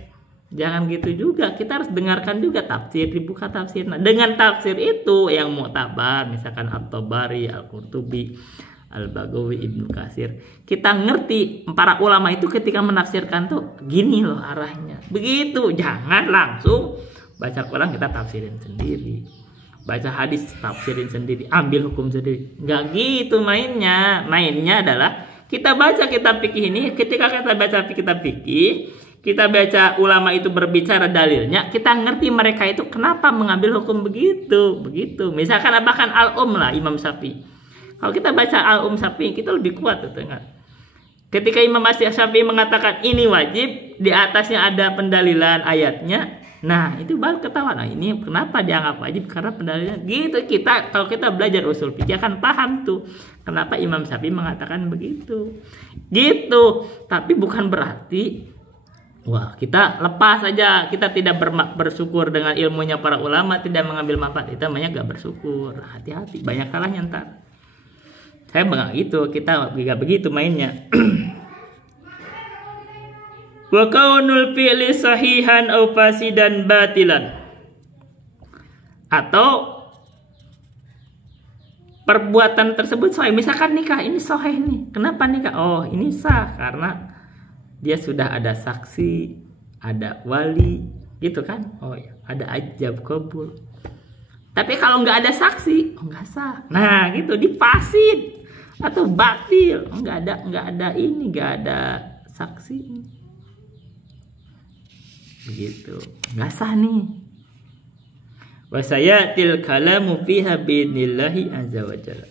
Jangan gitu juga, kita harus dengarkan juga tafsir, dibuka tafsir. Nah, dengan tafsir itu yang mu'tabar, misalkan At-Tabari, Al-Qurtubi, Al-Baghawi, Ibnu Katsir, kita ngerti para ulama itu ketika menafsirkan tuh gini loh arahnya. Begitu, jangan langsung baca Quran kita tafsirin sendiri. Baca hadis tafsirin sendiri, ambil hukum sendiri. Enggak gitu mainnya. Mainnya adalah kita baca kitab fikih ini, ketika kita baca kitab fikih, kita baca ulama itu berbicara dalilnya, kita ngerti mereka itu kenapa mengambil hukum begitu. Misalkan bahkan lah Imam Syafi'i. Kalau kita baca Syafi'i, kita lebih kuat tuh kan. Ketika Imam Syafi'i mengatakan ini wajib, di atasnya ada pendalilan ayatnya. Nah, itu baru ketahuan. Nah, ini kenapa dianggap wajib? Karena pendalilan gitu. Kalau kita belajar usul fikih akan paham tuh kenapa Imam Syafi'i mengatakan begitu. Gitu. Tapi bukan berarti wah, kita lepas saja, kita tidak bersyukur dengan ilmunya para ulama, tidak mengambil manfaat, itu namanya gak bersyukur. Hati-hati, banyak salahnya ntar. Saya enggak gitu, kita gak begitu mainnya. Wa kaunul fi'li sahihan aw fasidan batilan. Atau perbuatan tersebut sahih. Misalkan nikah ini sahih nih. Kenapa nikah? Oh, ini sah karena dia sudah ada saksi, ada wali, gitu kan? Oh ya, ada ijab kabul. Tapi kalau nggak ada saksi, nggak sah. Nah, gitu difasid atau batil. Nggak ada saksi. Begitu, nggak sah nih. Wa sayatil kalamu fiha bi'idnillahi azza wa jalla.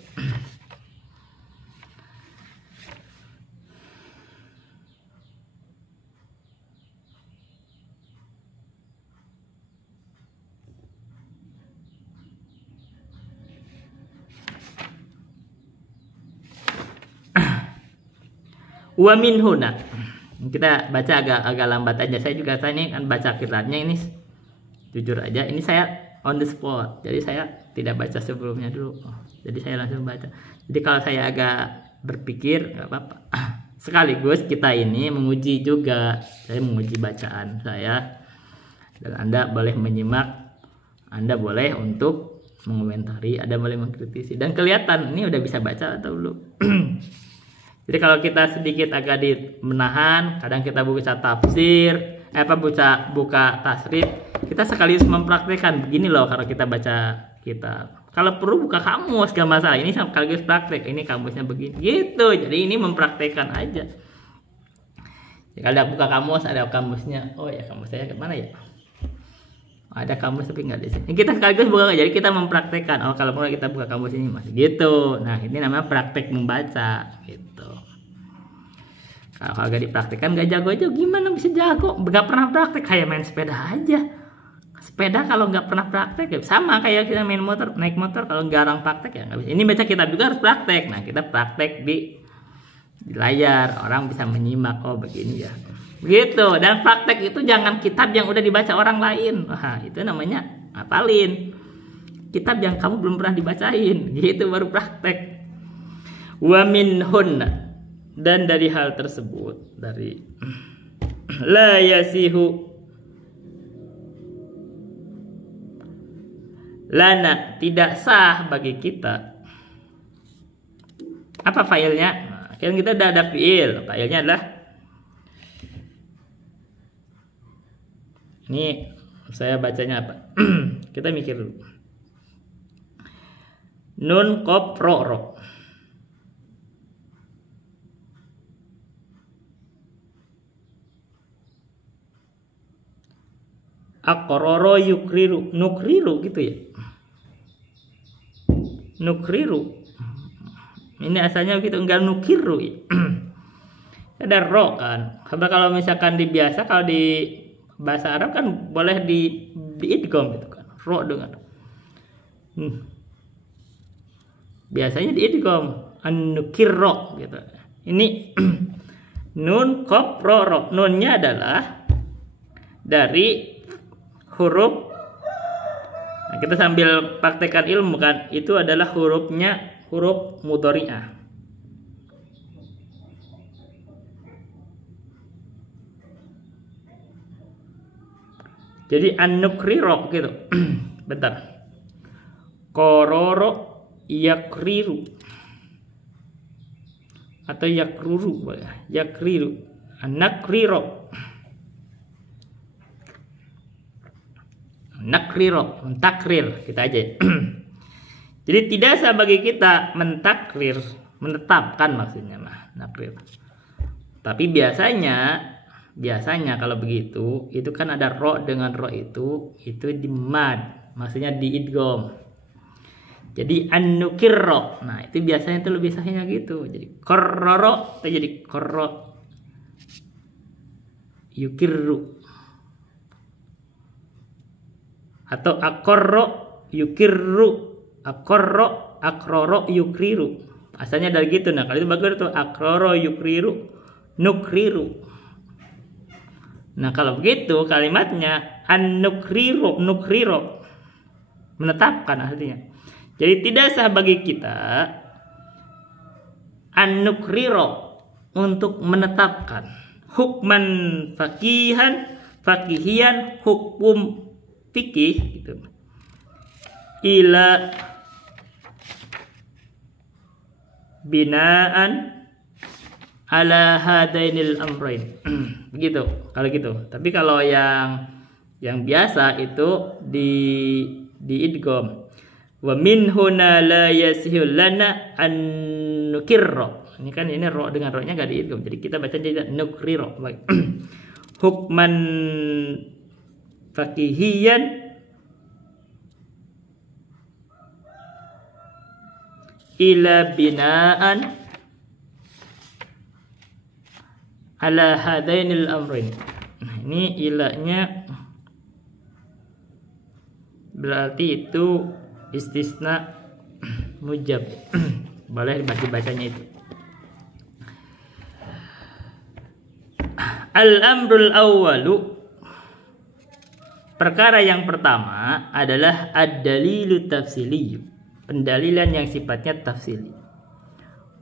Wa min huna. Kita baca agak lambat aja. Saya ini kan baca kitabnya ini jujur aja. Ini saya on the spot. Jadi saya tidak baca sebelumnya dulu. Jadi saya langsung baca. Jadi kalau saya agak berpikir nggak apa-apa. Sekaligus kita ini menguji juga. Saya menguji bacaan saya. Dan Anda boleh menyimak. Anda boleh untuk mengomentari. Anda boleh mengkritisi. Dan kelihatan ini udah bisa baca atau belum. Jadi kalau kita sedikit agak menahan, kadang kita buka tafsir, buka tasrif, kita sekaligus mempraktekkan begini loh kalau kita baca kitab. Kalau perlu buka kamus, gak masalah. Ini sekaligus praktek, ini kamusnya begini, gitu. Jadi ini mempraktekkan aja. Kalau ada buka kamus, ada kamusnya. Oh ya, kamus saya kemana ya? Ada kamus tapi nggak di sini. Kita sekaligus buka, jadi kita mempraktekkan. Oh, kalau mau kita buka kamus ini masih gitu. Nah, ini namanya praktek membaca gitu. Kalau gak dipraktekkan gak jago aja, gimana bisa jago? Gak pernah praktek, kayak main sepeda aja. Sepeda kalau nggak pernah praktek ya sama kayak kita naik motor kalau jarang praktek ya nggak bisa. Ini baca kitab juga harus praktek. Nah, kita praktek di layar, orang bisa menyimak, oh begini ya. Begitu. Dan praktek itu jangan kitab yang udah dibaca orang lain. Wah, itu namanya hafalin. Kitab yang kamu belum pernah dibacain, gitu baru praktek. Wa minhunna, dan dari hal tersebut, dari la yasihu lana, tidak sah bagi kita. Apa failnya? Nah, kan kita udah ada fiil. Failnya adalah ini, saya bacanya apa? Kita mikir dulu. Nun qaf ro ro. Aqrara yukriru, nukriru gitu ya. Nukriru. Ini asalnya gitu, enggak nukiru ya. Ada ro kan. Kalau misalkan di biasa, kalau di bahasa Arab kan boleh di idgham gitu kan. Ro dengan biasanya di idgham an-nukirro gitu. Ini nun qaf ro ro. Nunnya adalah dari huruf. Nah, kita sambil praktekkan ilmu kan, itu adalah hurufnya huruf mudhari'ah. Jadi an-nukriro gitu. Bentar. Kororo yakriru atau yakruru, yakriru, an-nakriro. Nakriro, mentakrir kita aja. Jadi tidak sah bagi kita mentakrir, menetapkan maksudnya mah nakrir. Tapi biasanya kalau begitu itu kan ada ro, dengan ro itu di mad, maksudnya di idgham. Jadi an-nukirro. Nah, itu biasanya itu lebih sahnya gitu. Jadi kororo itu jadi korro yukirru. Atau akorro yukirru, akorro akroro yukriru. Asalnya dari gitu. Nah, kalau itu bagus tuh akroro yukriru, nukriru. Nah, kalau begitu kalimatnya an-nukriru, nukriro, menetapkan artinya. Jadi tidak sah bagi kita an-nukriro, untuk menetapkan hukman fakihian, hukum fikih gitu, ila binaan ala hadainil amrain. Begitu kalau gitu. Tapi kalau yang biasa itu di idgham. Wa min huna la yasihu lana an nukirro. Ini kan ini ro, dengan ro-nya enggak di idgham. Jadi kita baca jadi nukriro. Hukman fakihian ila binaan ala hadainil amrain. Nah, ini ilahnya berarti itu istisna mujab. Boleh bacanya itu. Al-amrul awwalu, perkara yang pertama adalah ad-dalilu tafsiliyu, pendalilan yang sifatnya tafsili.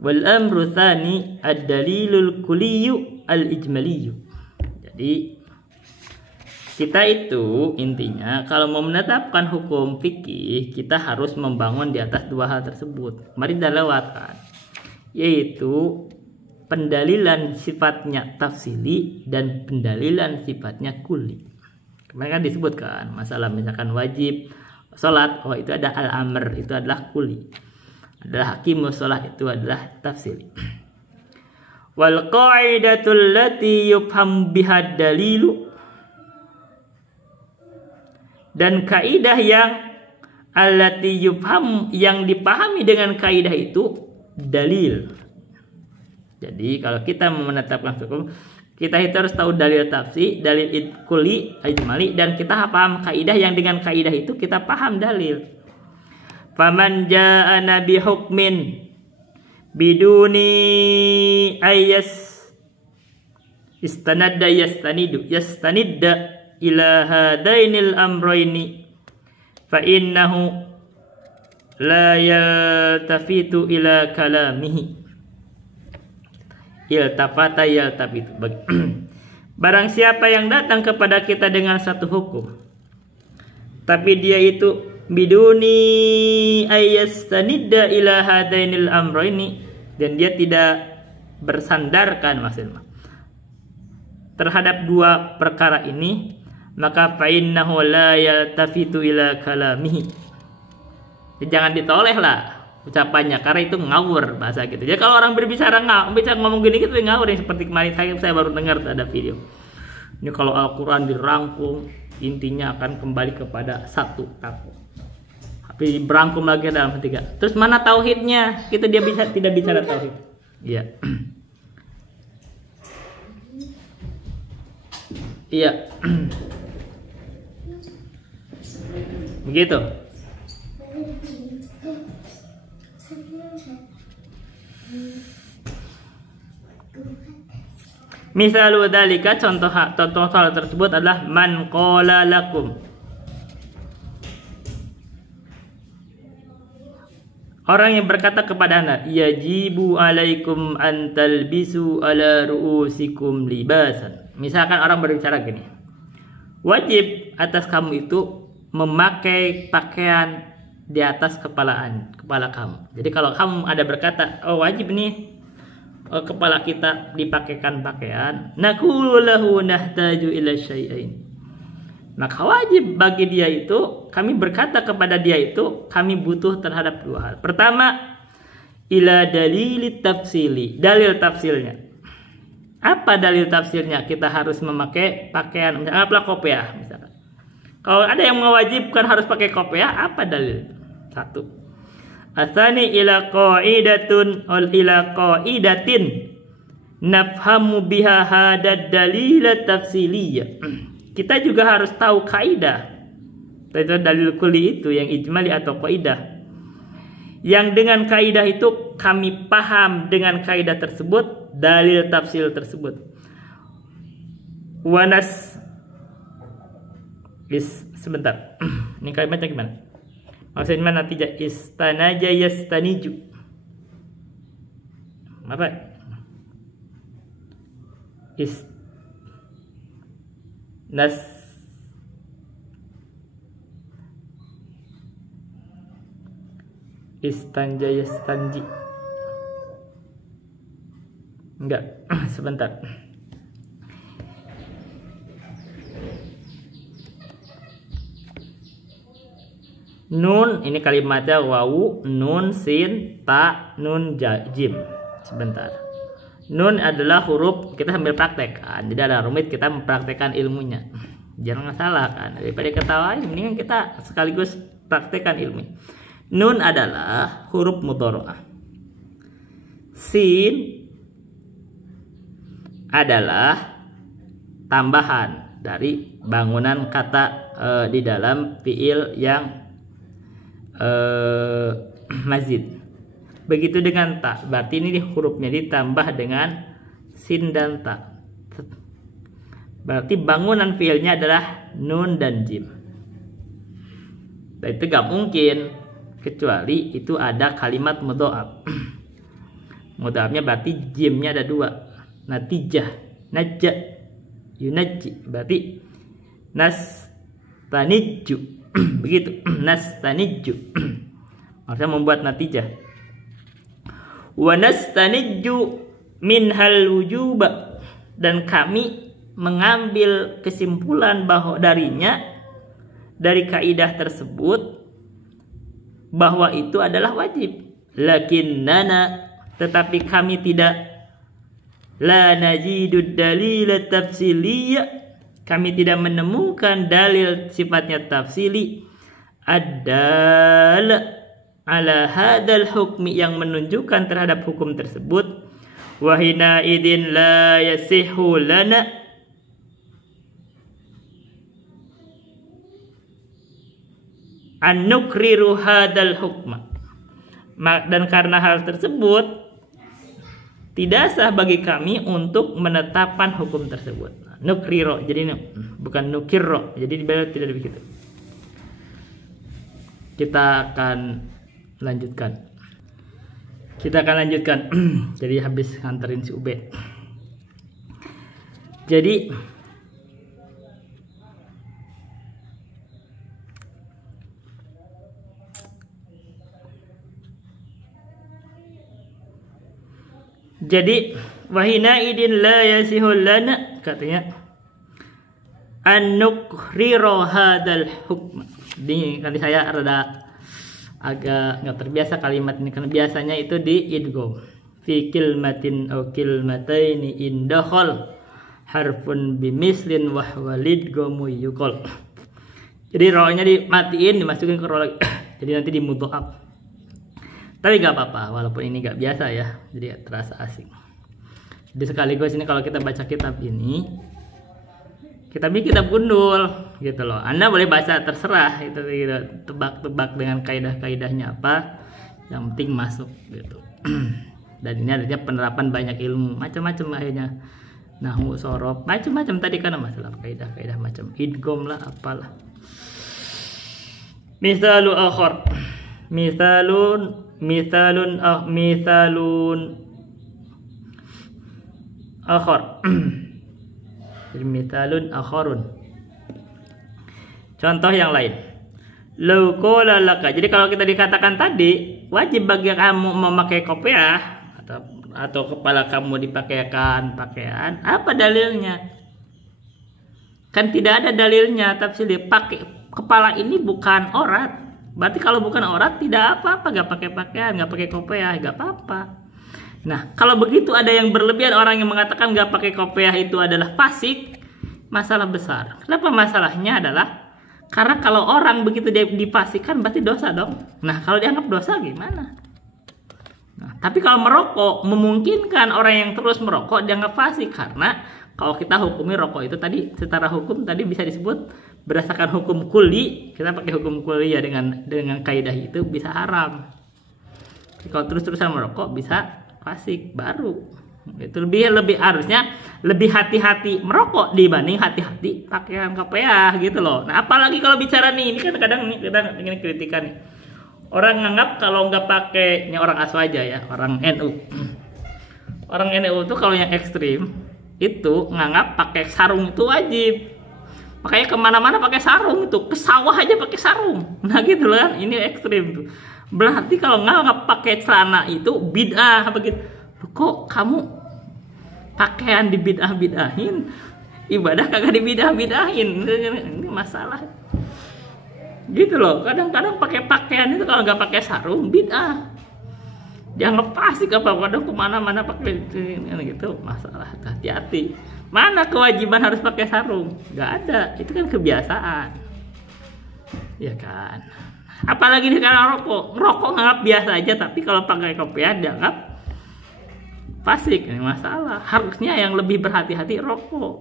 Wal amru tsani ad-dalilul kulliyu al-ijmaliyu. Jadi kita itu intinya kalau mau menetapkan hukum fikih, kita harus membangun di atas dua hal tersebut. Mari kita lewatkan, yaitu pendalilan sifatnya tafsili dan pendalilan sifatnya kuli. Kemarin kan disebutkan masalah misalkan wajib sholat, oh itu ada al-amr, itu adalah kuli. Adalah hakimus sholat, itu adalah tafsili. Wal qa'idatul lati yufham bihad dalilu, dan kaidah yang allati yufham, yang dipahami dengan kaidah itu dalil. Jadi kalau kita menetapkan hukum, kita itu harus tahu dalil tafsir, dalil kuli, ijmali, dan kita paham kaidah yang dengan kaidah itu kita paham dalil. Faman ja'ana bi hukmin biduni ayas istanadda yastanidda ila hadainil amrayni fa innahu la yaltafitu ila kalamihi iltafata yaltafitu. Barang siapa yang datang kepada kita dengan satu hukum, tapi dia itu biduni ayyastanidda ila hadainil amrayni, dan dia tidak bersandarkan maksudnya terhadap dua perkara ini, maka fa innahu la yaltafitu ila kalamihi. Jangan ditoleh lah ucapannya, karena itu ngawur bahasa gitu. Jadi kalau orang berbicara ngomong gini gitu ngawur, yang seperti kemarin saya baru dengar ada video. Ini kalau Al-Qur'an dirangkum intinya akan kembali kepada satu aku. Tapi berangkum lagi dalam tiga. Terus mana tauhidnya? Dia tidak bicara tauhid. Iya. Iya. Begitu. Misalu dalika, contoh hal tersebut adalah man qala lakum, orang yang berkata kepada anda, yajibu alaikum an talbisu ala ru'usikum libasan. Misalkan orang berbicara gini, wajib atas kamu itu memakai pakaian di atas kepala kamu. Jadi kalau kamu ada berkata, oh wajib nih kepala kita dipakaikan pakaian, naqulu lahu nahtaju ila syai'ain, maka wajib bagi dia itu, kami berkata kepada dia itu, kami butuh terhadap dua hal. Pertama, ila dalil tafsili, dalil tafsirnya. Apa dalil tafsirnya kita harus memakai pakaian, misalnya apalah kopiah misalkan. Kalau ada yang mewajibkan harus pakai kopiah, apa dalil? Satu, asani ila qaidatin nafhamu biha hadad dalil tafsiliyah. Kita juga harus tahu kaidah. Itu dalil kulli itu yang ijmali atau kaidah. Yang dengan kaidah itu kami paham dengan kaidah tersebut, dalil tafsil tersebut. Sebentar. Ini kalimatnya gimana? Maksudnya natijah istanaja yastaniju. Apa? Istanja yastanji. Enggak, sebentar. Nun, ini kalimatnya wawu, nun, sin, ta, nun, jim. Sebentar. Nun adalah huruf, kita sambil praktekkan. Jadi ada rumit, kita mempraktekkan ilmunya. Jangan salah kan. Daripada ketawain, mendingan kita sekaligus praktekkan ilmu. Nun adalah huruf mudhari'ah. Sin adalah tambahan dari bangunan kata di dalam fiil yang mazid. Begitu dengan ta, berarti ini hurufnya ditambah dengan sin dan ta. Berarti bangunan fiilnya adalah nun dan jim. Dan itu gak mungkin kecuali itu ada kalimat mudha'af. Mudha'afnya berarti jimnya ada dua. Natijah, najja, yunajji. Berarti nastaniju. Begitu, nastaniju. Maksudnya membuat natijah. Wa nastaniju min hal wujuba, dan kami mengambil kesimpulan bahwa dari kaidah tersebut bahwa itu adalah wajib. Lakinnana, tetapi kami tidak, la najidud dalil tafsiliyah, kami tidak menemukan dalil sifatnya tafsili adal ala hadal hukmi, yang menunjukkan terhadap hukum tersebut. Wahina idin la yasihu lana an nukriru hadal hukma, dan karena hal tersebut tidak sah bagi kami untuk menetapkan hukum tersebut. Nukriro, jadi bukan nukirro, jadi tidak begitu. Kita akan lanjutkan. Jadi habis nganterin si Ubed. Jadi Jadi wahina idin la yasihul lana, katanya an-nukriro hadal hukm. Ini kali saya rada agak nggak terbiasa kalimat ini, karena biasanya itu di idgham fi kilmatin aw kilmataini indakhal harfun bimislin wa walidghamu yuqal. Jadi ro-nya dimatiin, dimasukin ke ro lagi. Jadi nanti dimudhoaf. Tapi gak apa-apa, walaupun ini gak biasa ya, jadi terasa asing. Jadi sekaligus ini kalau kita baca kitab ini, kitab gundul gitu loh. Anda boleh baca terserah itu, tebak-tebak dengan kaidah-kaidahnya apa, yang penting masuk gitu. Dan ini artinya penerapan banyak ilmu, macam-macam akhirnya. Nahwu, sorof, macam-macam tadi kan masalah kaidah-kaidah macam idgham lah, apalah. Misalun akhar. Misalun akhar. Jadi misalun akharun. Contoh yang lain. Lau qala laka. Jadi kalau kita dikatakan tadi wajib bagi kamu memakai kopiah atau kepala kamu dipakaikan pakaian, apa dalilnya? Kan tidak ada dalilnya, tafsir pakai kepala ini bukan aurat. Berarti kalau bukan aurat tidak apa-apa, gak pakai pakaian, gak pakai kopiah, gak apa-apa. Nah, kalau begitu ada yang berlebihan orang yang mengatakan gak pakai kopiah itu adalah fasik, masalah besar. Kenapa masalahnya adalah karena kalau orang begitu dia dipastikan berarti dosa dong. Nah, kalau dianggap dosa gimana? Nah, tapi kalau merokok memungkinkan orang yang terus merokok dianggap fasik, karena kalau kita hukumi rokok itu tadi secara hukum tadi bisa disebut berdasarkan hukum kulli, kita pakai hukum kulli ya, dengan kaidah itu bisa haram. Jadi kalau terus-terusan merokok bisa fasik baru. Itu lebih harusnya lebih hati-hati merokok dibanding hati-hati pakaian kopiah gitu loh. Nah, apalagi kalau bicara nih, ini kan kadang ini kritikan nih. Orang nganggap kalau nggak pakai, ini orang Aswaja ya, orang NU. Orang NU tuh kalau yang ekstrim itu nganggap pakai sarung itu wajib. Makanya kemana-mana pakai sarung, itu ke sawah aja pakai sarung. Nah gitu loh kan, ini ekstrim tuh. Berarti kalau nggak pakai celana itu bid'ah begitu. Kok kamu pakaian di bid'ah-bid'ahin, ibadah kagak di bid'ah-bid'ahin? Ini masalah. Gitu loh. Kadang-kadang pakai pakaian itu kalau nggak pakai sarung bid'ah. Jangan fasik apa, kadang kemana-mana pakai gitu, masalah. Hati-hati. Mana kewajiban harus pakai sarung? Gak ada, itu kan kebiasaan, ya kan. Apalagi sekarang rokok nganggap biasa aja, tapi kalau pakai kopiah dianggap fasik. Ini masalah. Harusnya yang lebih berhati-hati rokok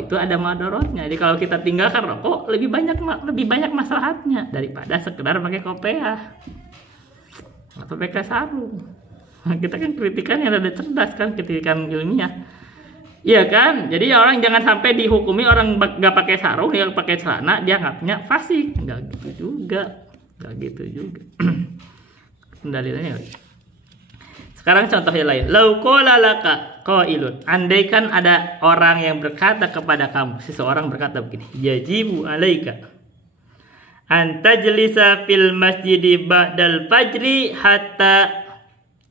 itu ada madorotnya. Jadi kalau kita tinggalkan rokok lebih banyak maslahatnya daripada sekedar pakai kopiah atau pakai sarung. Kita kan kritikan yang ada cerdas kan, kritikan ilmiah. Iya kan, jadi orang jangan sampai dihukumi orang nggak pakai sarung, dia pakai celana, dia anggapnya fasik. Nggak gitu juga. Pendalilannya. Sekarang contoh yang lain. Lau qala laka qailun. Andaikan ada orang yang berkata kepada kamu, seseorang berkata begini, yajibu alaika an tajlisa fil masjidi ba'dal fajri hatta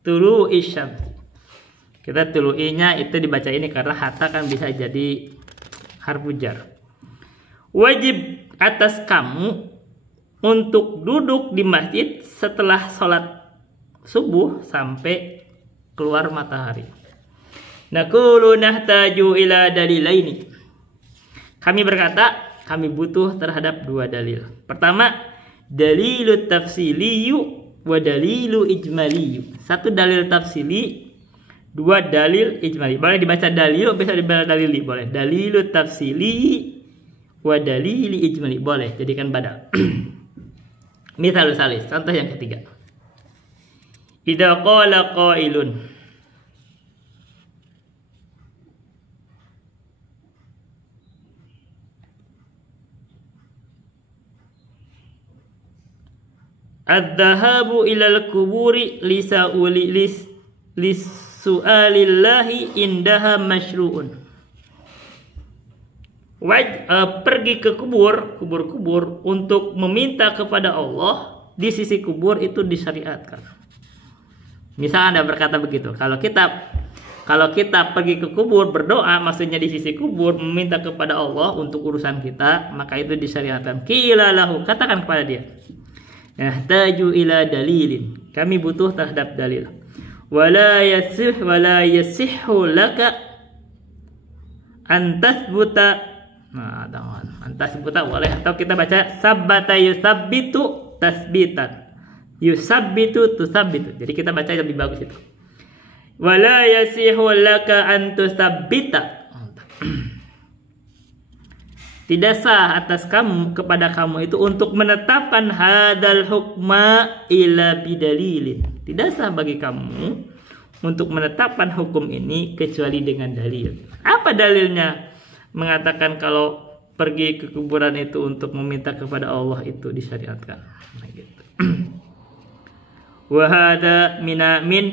tulu'i syams. Kita tulu'inya itu dibaca ini karena hatta kan bisa jadi harfu jar. Wajib atas kamu untuk duduk di masjid setelah sholat subuh sampai keluar matahari. Naqulu nahtaju ila dalilaini. Kami berkata, kami butuh terhadap dua dalil. Pertama, dalilu tafsiliyu wa dalilu ijmaliyu. Satu dalil tafsili, dua dalil ijmali. Boleh dibaca dalil, bisa dibaca dalili, boleh. Dalilu tafsili wa dalili ijmali, boleh. Jadikan badal. Misal salis, contoh yang ketiga. Idza qala qailun. Adz-dzahabu ilal kuburi lisu'alillahi indaha masyru'un. Pergi ke kubur-kubur untuk meminta kepada Allah di sisi kubur itu disyariatkan. Misal Anda berkata begitu, kalau kita pergi ke kubur berdoa, maksudnya di sisi kubur meminta kepada Allah untuk urusan kita, maka itu disyariatkan. Qila lahu, katakan kepada dia, yahtaju ila dalilin, kami butuh terhadap dalil. Wala yasihhu laka an tathbuta. Nah, antasbuta boleh, atau kita baca sabbata yusabbitu tasbitan. Yusabbitu tusabbitu. Jadi kita baca lebih bagus itu. Wala yasihu laka an tusabbita. Tidak sah atas kamu, kepada kamu itu untuk menetapkan hadal hukma ila bidalilin. Tidak sah bagi kamu untuk menetapkan hukum ini kecuali dengan dalil. Apa dalilnya? Mengatakan kalau pergi ke kuburan itu untuk meminta kepada Allah itu disyariatkan. Nah, gitu. Wahada min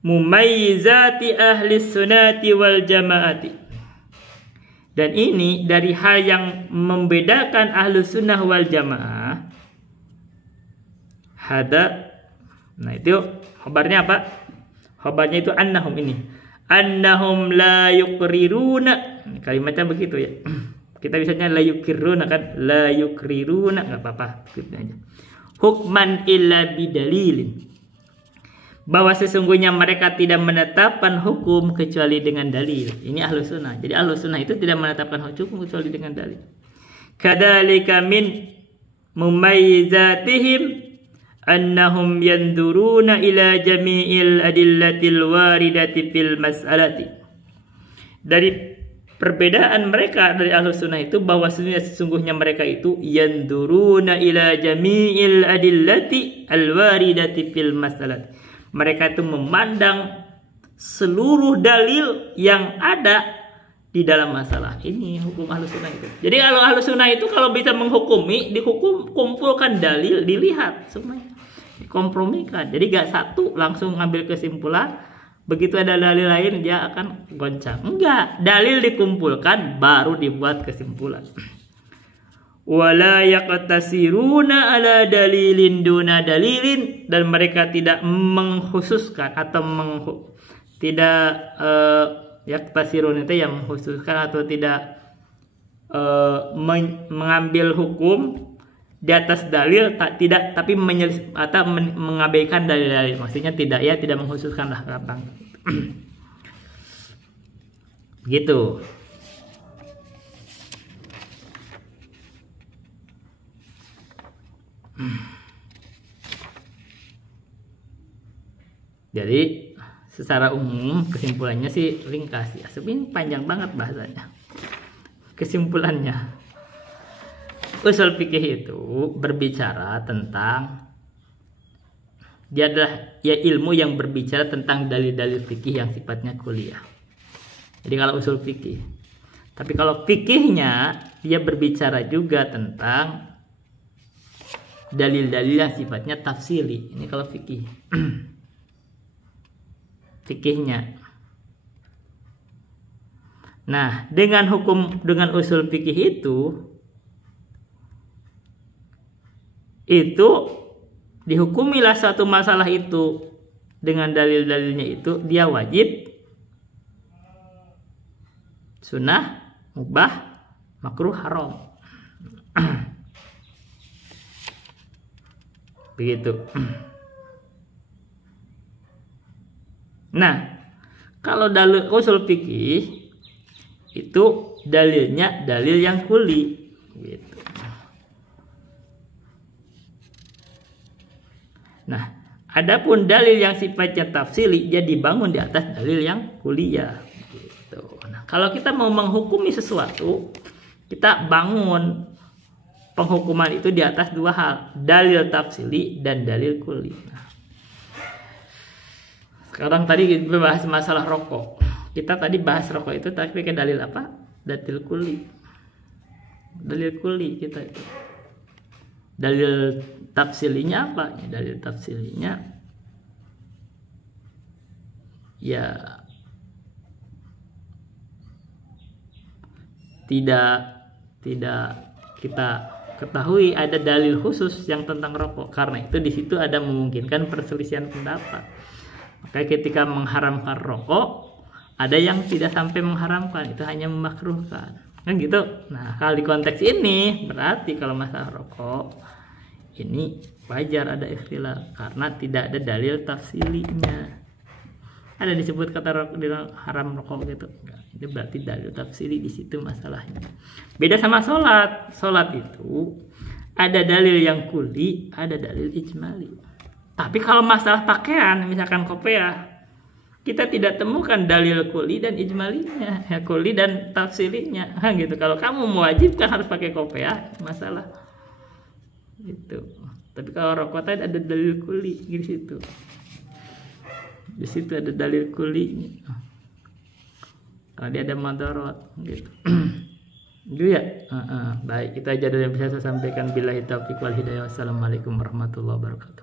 mumayyizati ahli sunnati wal jamaati. Dan ini dari hal yang membedakan ahlu sunnah wal jamaah. Nah itu khabarnya apa? Khabarnya itu annahum ini. Annahum la yukriruna. Kalimatnya begitu ya. Kita bisanya la yukiruna kan. La yukriruna. Gak apa-apa. Hukman illa bidalilin. Bahwa sesungguhnya mereka tidak menetapkan hukum kecuali dengan dalil. Ini ahlu sunnah. Jadi ahlu sunnah itu tidak menetapkan hukum kecuali dengan dalil. Kadzalika min mumayyizatihim annahum yanduruna ila jami'il adillatil waridati fil mas'alati. Dari perbedaan mereka dari ahlu sunnah itu bahwa sesungguhnya mereka itu yanduruna ila jami'il adillati al waridati fil mas'alati. Mereka itu memandang seluruh dalil yang ada di dalam masalah ini, hukum ahlu sunnah itu. Jadi kalau ahlu sunnah itu kalau bisa menghukumi, kumpulkan dalil, dilihat semuanya, dikompromikan. Jadi gak satu langsung ngambil kesimpulan, begitu ada dalil lain dia akan goncang. Enggak, dalil dikumpulkan baru dibuat kesimpulan. Wala yaqtasiruna ala dalilin duna dalilin, dan mereka tidak mengkhususkan atau yaqtasirun itu yang mengkhususkan atau tidak mengambil hukum di atas dalil, tidak, tapi mengabaikan dalil-dalil. Maksudnya tidak mengkhususkan lah, gampang. Begitu. Jadi secara umum kesimpulannya sih ringkas ya. Sebenarnya panjang banget bahasanya. Kesimpulannya, usul fikih itu berbicara tentang, dia adalah ya ilmu yang berbicara tentang dalil-dalil fikih yang sifatnya kuliah. Jadi kalau usul fikih. Tapi kalau fikihnya dia berbicara juga tentang dalil-dalil yang sifatnya tafsili. Ini kalau fikih. Fikihnya. Nah, dengan usul fikih itu dihukumilah satu masalah itu dengan dalil-dalilnya itu, dia wajib, sunnah, mubah, makruh, haram. Begitu. Nah, kalau dalil usul fikih itu dalilnya dalil yang kuli, gitu. Nah, adapun dalil yang sifatnya tafsili dia dibangun di atas dalil yang kuliah, gitu. Nah, kalau kita mau menghukumi sesuatu, kita bangun penghukuman itu di atas dua hal, dalil tafsili dan dalil kuli. Nah, sekarang tadi kita bahas masalah rokok. Kita tadi bahas rokok itu tapi pakai dalil apa? Dalil kuli. Dalil kuli kita itu. Dalil tafsilinya apa? Ya, dalil tafsilinya ya tidak kita ketahui ada dalil khusus yang tentang rokok. Karena itu di situ ada memungkinkan perselisihan pendapat. Maka ketika mengharamkan rokok, ada yang tidak sampai mengharamkan, itu hanya memakruhkan, kan gitu. Nah, kalau di konteks ini berarti kalau masalah rokok ini wajar ada ikhtilaf karena tidak ada dalil tafsilinya. Ada disebut kata haram rokok gitu, itu berarti dalil tafsili di situ masalahnya. Beda sama sholat. Sholat itu ada dalil yang kuli, ada dalil ijmali. Tapi kalau masalah pakaian, misalkan kopiah, kita tidak temukan dalil kuli dan ijmalinya, ya kuli dan tafsilinya, gitu. Kalau kamu mewajibkan harus pakai kopiah, masalah itu. Tapi kalau rokok tadi ada dalil kuli di situ. Di situ ada dalil kulinya. Kalau dia ada madarat, gitu. Itu ya. Baik, itu aja yang bisa saya sampaikan. Billahi taufiq wal hidayah. Wassalamualaikum warahmatullahi wabarakatuh.